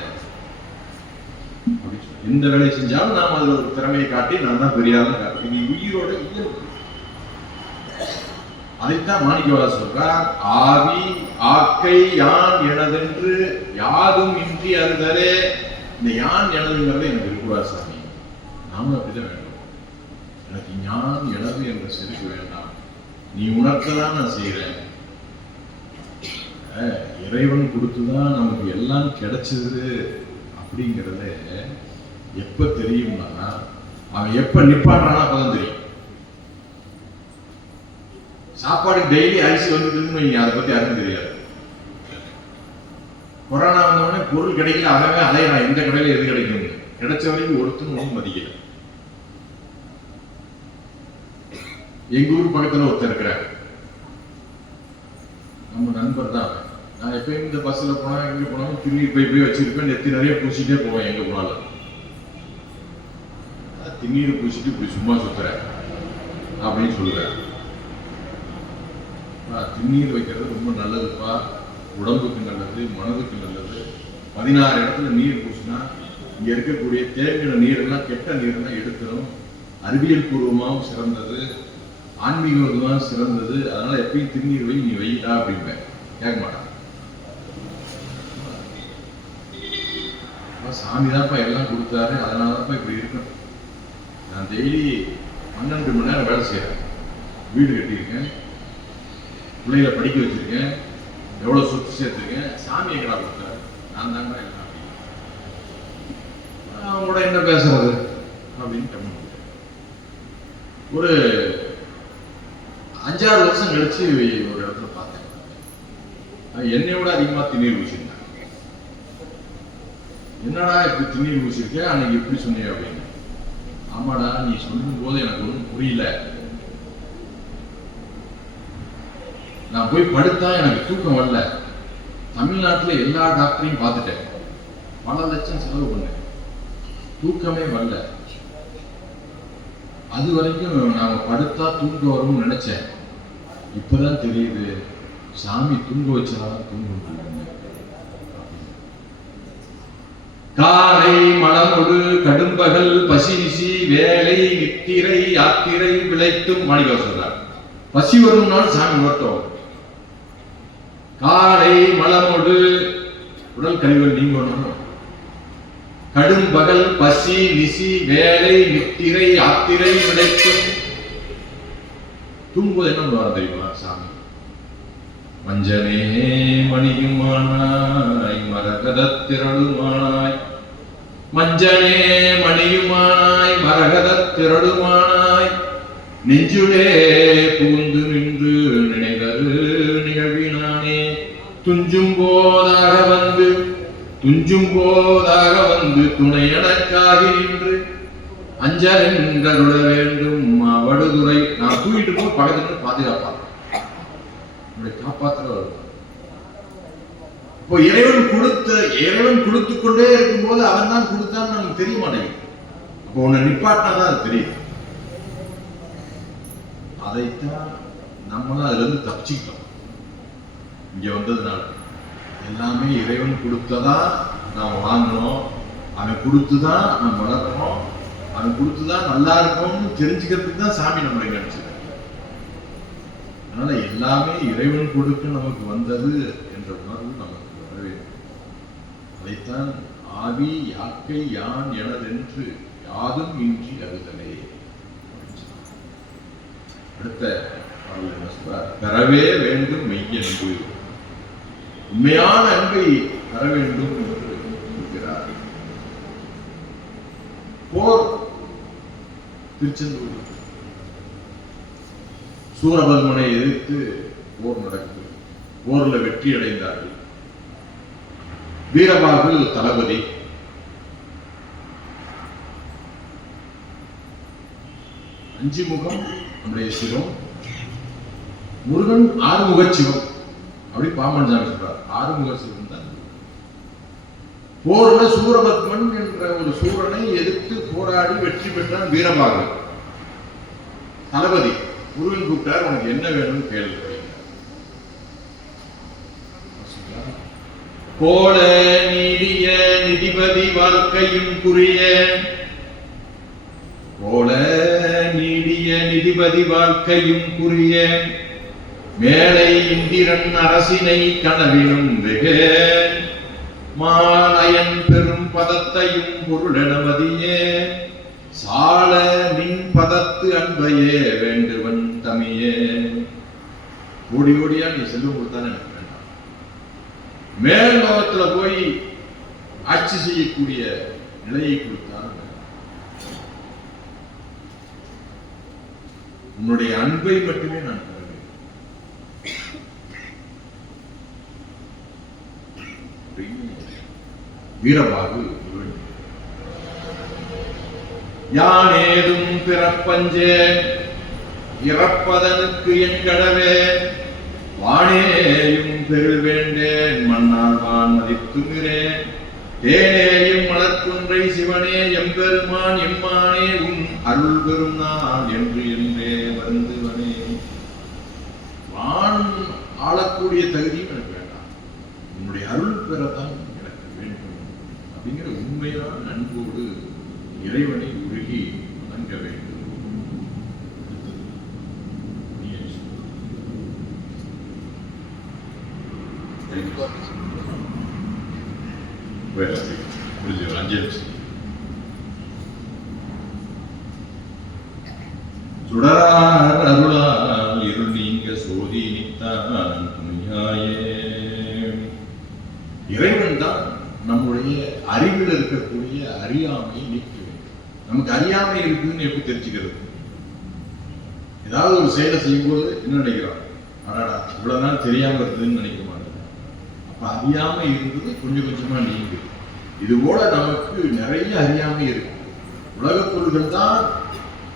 எந்த வேலை செஞ்சாலும் நாம் அதுல ஒரு திறமையை காட்டி நான் தான் பெரியாரும் காட்டி. நீ உயிரோட இயல்பு. அதைத்தான் மாணிக்கவாசகர் சொல்றார். ஆவி ஆக்கை யான் எனதென்று யாதும் இன்றி அறுதலே. இந்த யான் எனதுங்கிறத எனக்கு இருக்கக்கூடாது சாமி. நாமும் அப்படிதான் வேண்டும். எனக்கு ஞான் எனது என்ற செருக்கு வேண்டாம். நீ உணர்த்ததான் நான் செய்யறேன். இறைவன் கொடுத்துதான் நமக்கு எல்லாம் கிடைச்சது அப்படிங்கிறத எப்ப தெரியும்னா, அவன் எப்ப நிப்பாடுறானா அப்பதான் தெரியும். சாப்பாடு டெய்லி அரிசி வந்துட்டு நீங்க அதை பத்தி யாருக்கும் தெரியாது. கொரோனா வந்தவொடனே பொருள் கிடைக்கல, அதவே அலையறான் எந்த கடையில எது கிடைக்கும். கிடைச்ச வரைக்கும் ஒருத்தரும் ஒன்றும் மதிக்கல. எங்க ஊர் பக்கத்துல ஒருத்தர் இருக்கிறார், நம்ம நண்பர் தான். நான் எப்பயும் இந்த பஸ்ல போனா எங்க போனாலும் திருநீர் போய் வச்சிருப்பேன். நெத்தி நிறைய பூசிட்டே போவேன் எங்க போனாலும். திருநீர் பூசிட்டு இப்படி சும்மா சுத்துற அப்படின்னு சொல்லுவேன். திருநீர் வைக்கிறது ரொம்ப நல்லதுப்பா, உடம்புக்கு நல்லது, மனதுக்கு நல்லது. 16 இடத்துல நீர் பூசினா இங்க இருக்கக்கூடிய தேங்கின நீரெல்லாம் கெட்ட நீரெல்லாம் எடுத்துடும். அறிவியல் பூர்வமாகவும் சிறந்தது, ஆன்மீகமாக சிறந்தது. அதனால எப்பயும் திருநீர் வை, நீ வைடா அப்படின்பேன். கேட்க மாட்டான். சாமி தான்ப்பா எல்லாம் கொடுத்தாரு, அதனாலதான்ப்பா இப்படி இருக்கணும். நான் டெய்லி 12 மணி நேரம் வேலை செய்யறேன். வீடு கட்டியிருக்கேன், பிள்ளைகளை படிக்க வச்சிருக்கேன், எவ்வளவு சொத்து சேர்த்திருக்கேன். சாமி எங்கடா கொடுத்தாரு? நான் தாங்க எல்லாம். அவங்களோட என்ன பேசுறது அப்படின்னு ஒரு 5-6 வருஷம் கழிச்சு ஒரு இடத்துல பார்த்தேன். என்னை விட அதிகமா திண்ணீர் ஊசிருந்தேன். என்னடா இப்படி திண்ணீர் ஊசிருக்க, அன்னைக்கு எப்படி சொன்னீங்க அப்படின்னு. ஆமாடா, நீ சொல்லும் போது எனக்கு ஒன்றும் புரியல. நான் போய் படுத்தா எனக்கு தூக்கம் வரல. தமிழ்நாட்டில் எல்லா டாக்டரையும் பார்த்துட்டேன், பல லட்சம் செலவு பண்ணேன், தூக்கமே வரல. அது வரைக்கும் நாம படுத்தா தூங்க வரும்னு நினைச்சேன். இப்பதான் தெரியுது, சாமி தூங்க வச்சாதான் தூங்க முடியும். காலை மலமொடு கடும்பகல் பசினிசி வேலை நித்திரை யாத்திரை விளைத்தும் மாணிக்கம் சொல்றார். பசி வரும் நாள் சாமி உணர்த்தோம். காலை மலமொடு உடல் கழிவுகள் நீங்க கடும் பகல் பசி நிசி வேலை நித்திரை யாத்திரை விளைத்தும் தூங்குவது என்ன பண்ணுவார் தெரியுமா சாமி? மஞ்சனே மணியுமானாய் மரகதத்திரளுமானாய், மஞ்சனே மணியுமானாய் மரகதத்திரளுமானாய், நெஞ்சுடே பூந்து நின்று நினைவது நிகழ்வினானே, துஞ்சும் போதாக வந்து துணையடக்காகி நின்று அஞ்சல் என்றருள வேண்டும் அவடுதுறை. நான் தூக்கிட்டு போய் பக்கத்துல பாதுகாப்பாங்க காப்பாற்ற. இப்போ இறைவன் கொடுத்து கொண்டே இருக்கும் போது அவன் தான் கொடுத்தான்னு நமக்கு தெரிய மாட்டேங்குது. அப்போ உன்னை நிப்பாட்டினாதான் அது தெரியுது. அதைத்தான் நம்மளும் அதுல இருந்து தப்பிச்சுக்கிட்டோம். இங்க வந்ததுனால எல்லாமே இறைவன் கொடுத்ததா நாம் வாங்கணும், அவன் கொடுத்துதான் நாம் வளர்க்கணும், அவன் கொடுத்துதான் நல்லா இருக்கணும்னு தெரிஞ்சுக்கிறதுக்கு தான் சாமி நம்மளை நினைச்சிருக்க. அதனால எல்லாமே இறைவன் கொடுக்க நமக்கு வந்தது என்ற உணர்வு நமக்கு வர வேண்டும். அதைத்தான் ஆவி யாக்கை யான் எனதென்று யாதும் இன்றி அறுதலே. அடுத்த பாடல் என்ன சொல்றார்? பெறவே வேண்டும் மெய்யன்பு, உண்மையான அன்பை பெற வேண்டும் என்று சொல்கிறார். போர் திருச்செந்தூர் சூரபன்மனை எதிர்த்து போர் நடக்குது. போர்ல வெற்றி அடைந்தார்கள். வீரபாகு தளபதி. அஞ்சு முகம் நம்முடைய சிவம், முருகன் ஆறுமுக சிவம். அப்படி பாமன் சாமி சொல்றார், ஆறுமுக சிவம் தான். போர்ல சூரபத்மன் என்ற ஒரு சூரனை எதிர்த்து போராடி வெற்றி பெற்றான் வீரபாகு தளபதி. முருகன் கூப்பிட்டார், உனக்கு என்ன வேணும்னு கேள்வி. கோல நீடிய நிதிபதி வாழ்க்கையும் புரிய, கோல நீடிய நிதிபதி வாழ்க்கையும் புரிய, மேலை இந்திரன் அரசினை கனவினும் வெக, மாலயன் பெரும் பதத்தையும் பொருளெனமதியே, சால நின் பதத்து அன்பையே வேண்டுவன் தமியே. ஓடி ஓடியா நீ செல்வம் கொடுத்தானே எனக்கு வேண்டாம். மேல் லோகத்துல போய் ஆட்சி செய்யக்கூடிய நிலையை கொடுத்தான். உன்னுடைய அன்பை மட்டுமே நான் தருவேன். வீரபாகு யானேதும் பிறப்பஞ்சே இறப்பதனுக்கு என் கடவே, வானேயும் பெருள் வேண்டேன் மன்னால் வான் மதித்துகிறேன், தேனேயும் மலர்குன்றை சிவனே எம்பெருமான் எம்மானே உன் அருள் பெரும் நான் என்று என்றே வருந்துவனே. வான் ஆளக்கூடிய தகுதியும் எனக்கு வேண்டாம், உன்னுடைய அருள் பெறத்தான் எனக்கு வேண்டும் அப்படிங்கிற உண்மையான அன்போடு இறைவனை உருகி வணங்க வேண்டும். சுடரார் அருளால் இருள் நீங்க சோதி நித்தான் துணியாயே. இறைவன் தான் நம்முடைய அறிவில் இருக்கக்கூடிய அறியாமையை நீக்க வேண்டும். நமக்கு அறியாமை இருக்குதுன்னு எப்படி தெரிஞ்சுக்கிறது? ஏதாவது ஒரு செயலை செய்யும்போது என்ன நினைக்கிறோம்? அடாடா இவ்வளவு நாள் தெரியாம இருக்குதுன்னு நினைக்க மாட்டோம். அப்ப அறியாமை இருந்தது கொஞ்சம் கொஞ்சமா நீங்குது. இது போல நமக்கு நிறைய அறியாமை இருக்கு. உலகப் பொருள்கள் தான்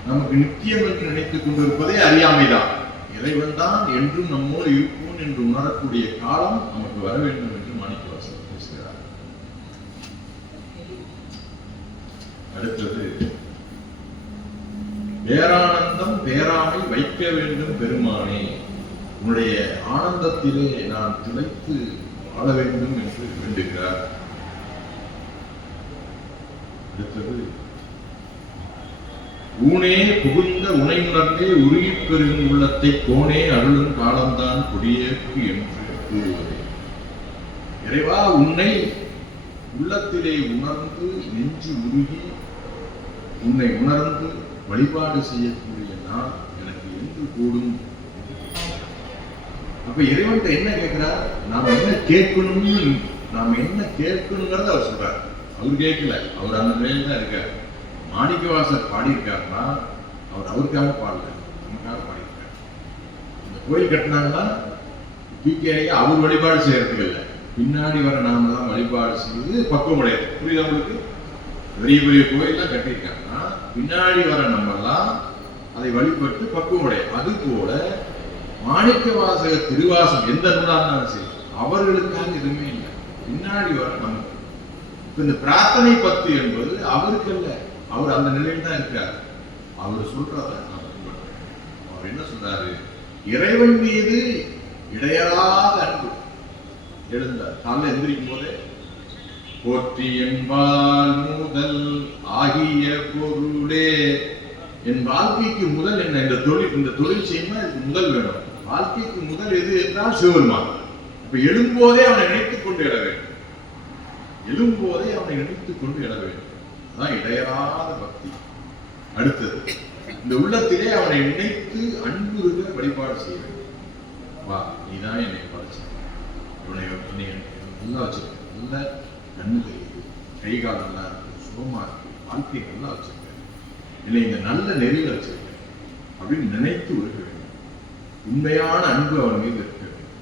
நமக்கு நித்தியம் என்று நினைத்துக் கொண்டிருப்பதே அறியாமைதான். இறைவன் தான் என்றும் நம்மோடு இருப்போம் என்று உணரக்கூடிய காலம் நமக்கு வர வேண்டும் என்று மாணிக்கவாசகர் பேசுகிறார். அடுத்தது பேரானந்தம் பேராமை வைக்க வேண்டும் பெருமானே, உன்னுடைய ஆனந்தத்திலே நான் திளைத்து வாழ வேண்டும் என்று வேண்டுகிறார். அடுத்தது ஊனே புகுந்த உனை உணர்ந்தே உருகிப் பெருகும் உள்ளத்தை கோனே அருளும் காலம்தான் கொடியேற்கு என்று கூறுவது. இறைவா, உன்னை உள்ளத்திலே உணர்ந்து நெஞ்சு உருகி உன்னை உணர்ந்து வழிபாடு செய்யக்கூடிய நாள் எனக்கு என்று கூடும். அப்ப இறைவன்கிட்ட என்ன கேட்கிறார்? நாம் என்ன கேட்கணுங்கிறத அவர் சொல்றார். அவர் கேட்கல, அவர் அந்த நிலையில தான் இருக்கார். மாணிக்கவாசர் பாடியிருக்காருன்னா அவர் அவருக்காக பாடல, நமக்காக பாடியிருக்கார். இந்த கோயில் கட்டினாங்கன்னா அவர் வழிபாடு செய்யறதுக்கு இல்லை, பின்னாடி வர நாம தான் வழிபாடு செய்து பக்குவம் அடையாது. புரியுது உங்களுக்கு? பெரிய பெரிய கோயில்லாம் கட்டியிருக்காங்கன்னா பின்னாடி வர நம்ம எல்லாம் அதை வழிபட்டு பக்குவம் அடையாது. அது போல மாணிக்க வாசக திருவாசம் எந்த நூலாக சரி அவர்களுக்காக எதுவுமே இல்லை, பின்னாடி வர நமக்கு. இந்த பிரார்த்தனை பத்து என்பது அவருக்கு அல்ல, அவர் அந்த நிலையில் தான் இருக்கார். அவர் சொல்றத நான் பின்பற்றேன். அவர் என்ன சொல்றாரு? இறைவன் மீது இடையறாத அன்பு. எழுந்தார் காலையில் எந்திரிக்கும் போதே போற்றி என்பால் முதல் ஆகிய பொருளே. என் வாழ்க்கைக்கு முதல் என்ன? இந்த தொழில் செய்யணும்னா இதுக்கு முதல் வேணும். வாழ்க்கைக்கு முதல் எது என்றால் சிவபெருமான். இப்ப எழும்போதே அவனை நினைத்துக் கொண்டு எழ வேண்டும், எழும்போதே அவனை நினைத்துக் கொண்டு எழ வேண்டும். அதான் இடையறாத பக்தி. அடுத்தது இந்த உள்ளத்திலே அவனை நினைத்து அன்புருக வழிபாடு செய்ய வேண்டும். வா, நீதான் என்னை படைச்ச, இவனை நல்லா வச்சிருக்க, நல்ல கண்ணு தெரியுது, கை கால் நல்லா இருக்கு, சுகமா இருக்கு, வாழ்க்கை நல்லா வச்சிருக்க, என்னை இந்த நல்ல நெறியில வச்சிருக்க அப்படின்னு நினைத்து உருக வேண்டும். உண்மையான அன்பு அவன் மீது இருக்க வேண்டும்.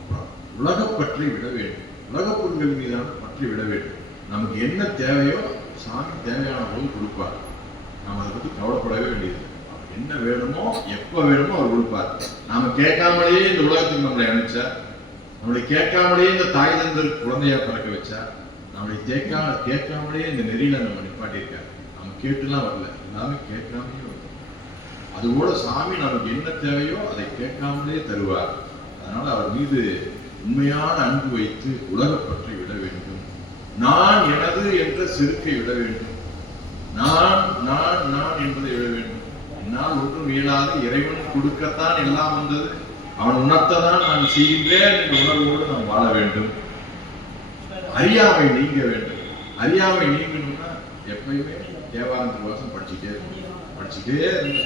அப்புறம் உலகப்பற்றி விட வேண்டும், உலகப் பொருள்கள் மீதான பற்றி விட வேண்டும். நமக்கு என்ன தேவையோ சாமி தேவையான போது கொடுப்பார். நாம் அதை பற்றி கவலைப்படவே வேண்டியது. அவர் என்ன வேணுமோ எப்போ வேணுமோ அவர் கொடுப்பார். நாம கேட்காமலேயே இந்த உலகத்துக்கு நம்மளை அனுப்பிச்சார், நம்மளை கேட்காமலேயே இந்த தாய் தந்தர் குழந்தையா பிறக்க வச்சார், நம்மளை கேட்காமலேயே இந்த நெறியில நம்ம நிப்பாட்டியிருக்கார். நம்ம கேட்டுலாம் வரல, எல்லாமே கேட்காமலே வரல. அதுபோல சாமி நமக்கு என்ன தேவையோ அதை கேட்காமலே தருவார். அதனால அவர் மீது உண்மையான அன்பு வைத்து உலகப்பற்றி விட வேண்டும். நான் எனது என்ற செருக்கை விட வேண்டும். நான் நான் நான் என்பதை விட வேண்டும். என்னால் ஒன்றும் இயலாது, இறைவன் கொடுக்கத்தான் எல்லாம் வந்தது, அவன் உணர்த்ததான் நான் செய்கின்றேன் என்ற உணர்வோடு நாம் வாழ வேண்டும். அறியாமை நீங்க வேண்டும். அறியாமை நீங்கணும்னா எப்பயுமே தேவாரம் திருவாசம் படிச்சுட்டே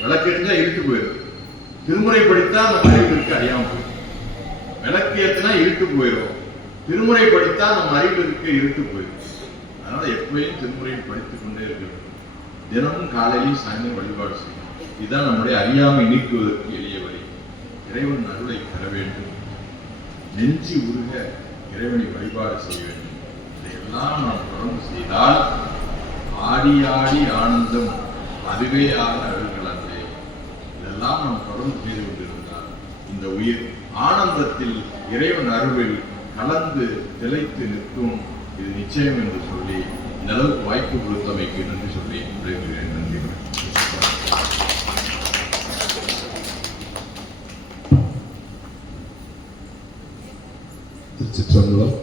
விளக்கு எரிஞ்சா இருட்டு போயிடும். திருமுறை படித்தா நம்ம அறிவிற்கு அறியாம போயிடும். விளக்கு ஏற்றினா இருட்டு போயிடும். திருமுறை படித்தா நம்ம அறிவிற்கு இருட்டு போயிடும். அதனால எப்பயும் திருமுறையை படித்துக் கொண்டே இருக்கணும். தினமும் காலையிலும் சாயந்தரம் வழிபாடு செய்யணும். இதுதான் நம்முடைய அறியாமை நீக்குவதற்கு எளிய வழி. இறைவன் அருளை பெற வேண்டும். நெஞ்சு உருக இறைவனை வழிபாடு செய்ய வேண்டும். இதையெல்லாம் நாம் தொடர்ந்து செய்தால் ஆடி ஆடி ஆனந்தம் அதுவே ஆக அருள்களே. இதெல்லாம் நாம் தொடர்ந்து செய்து கொண்டிருந்தால் இந்த உயிர் ஆனந்தத்தில் இறைவன் அருளில் கலந்து திளைத்து நிற்கும். இது நிச்சயம் என்று சொல்லி இந்த அளவுக்கு வாய்ப்பு கொடுத்தமைக்கு நன்றி சொல்லி விடைபெறுகிறேன். நன்றி. திருச்சிற்றம்பலம்.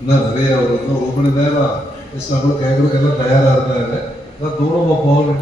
இன்னும் நிறைய ஒரு 1 மணி நேரம் கேட்கறதுக்கு எல்லாம் தயாரா இருந்தாங்க. தூரமா போக வேண்டிய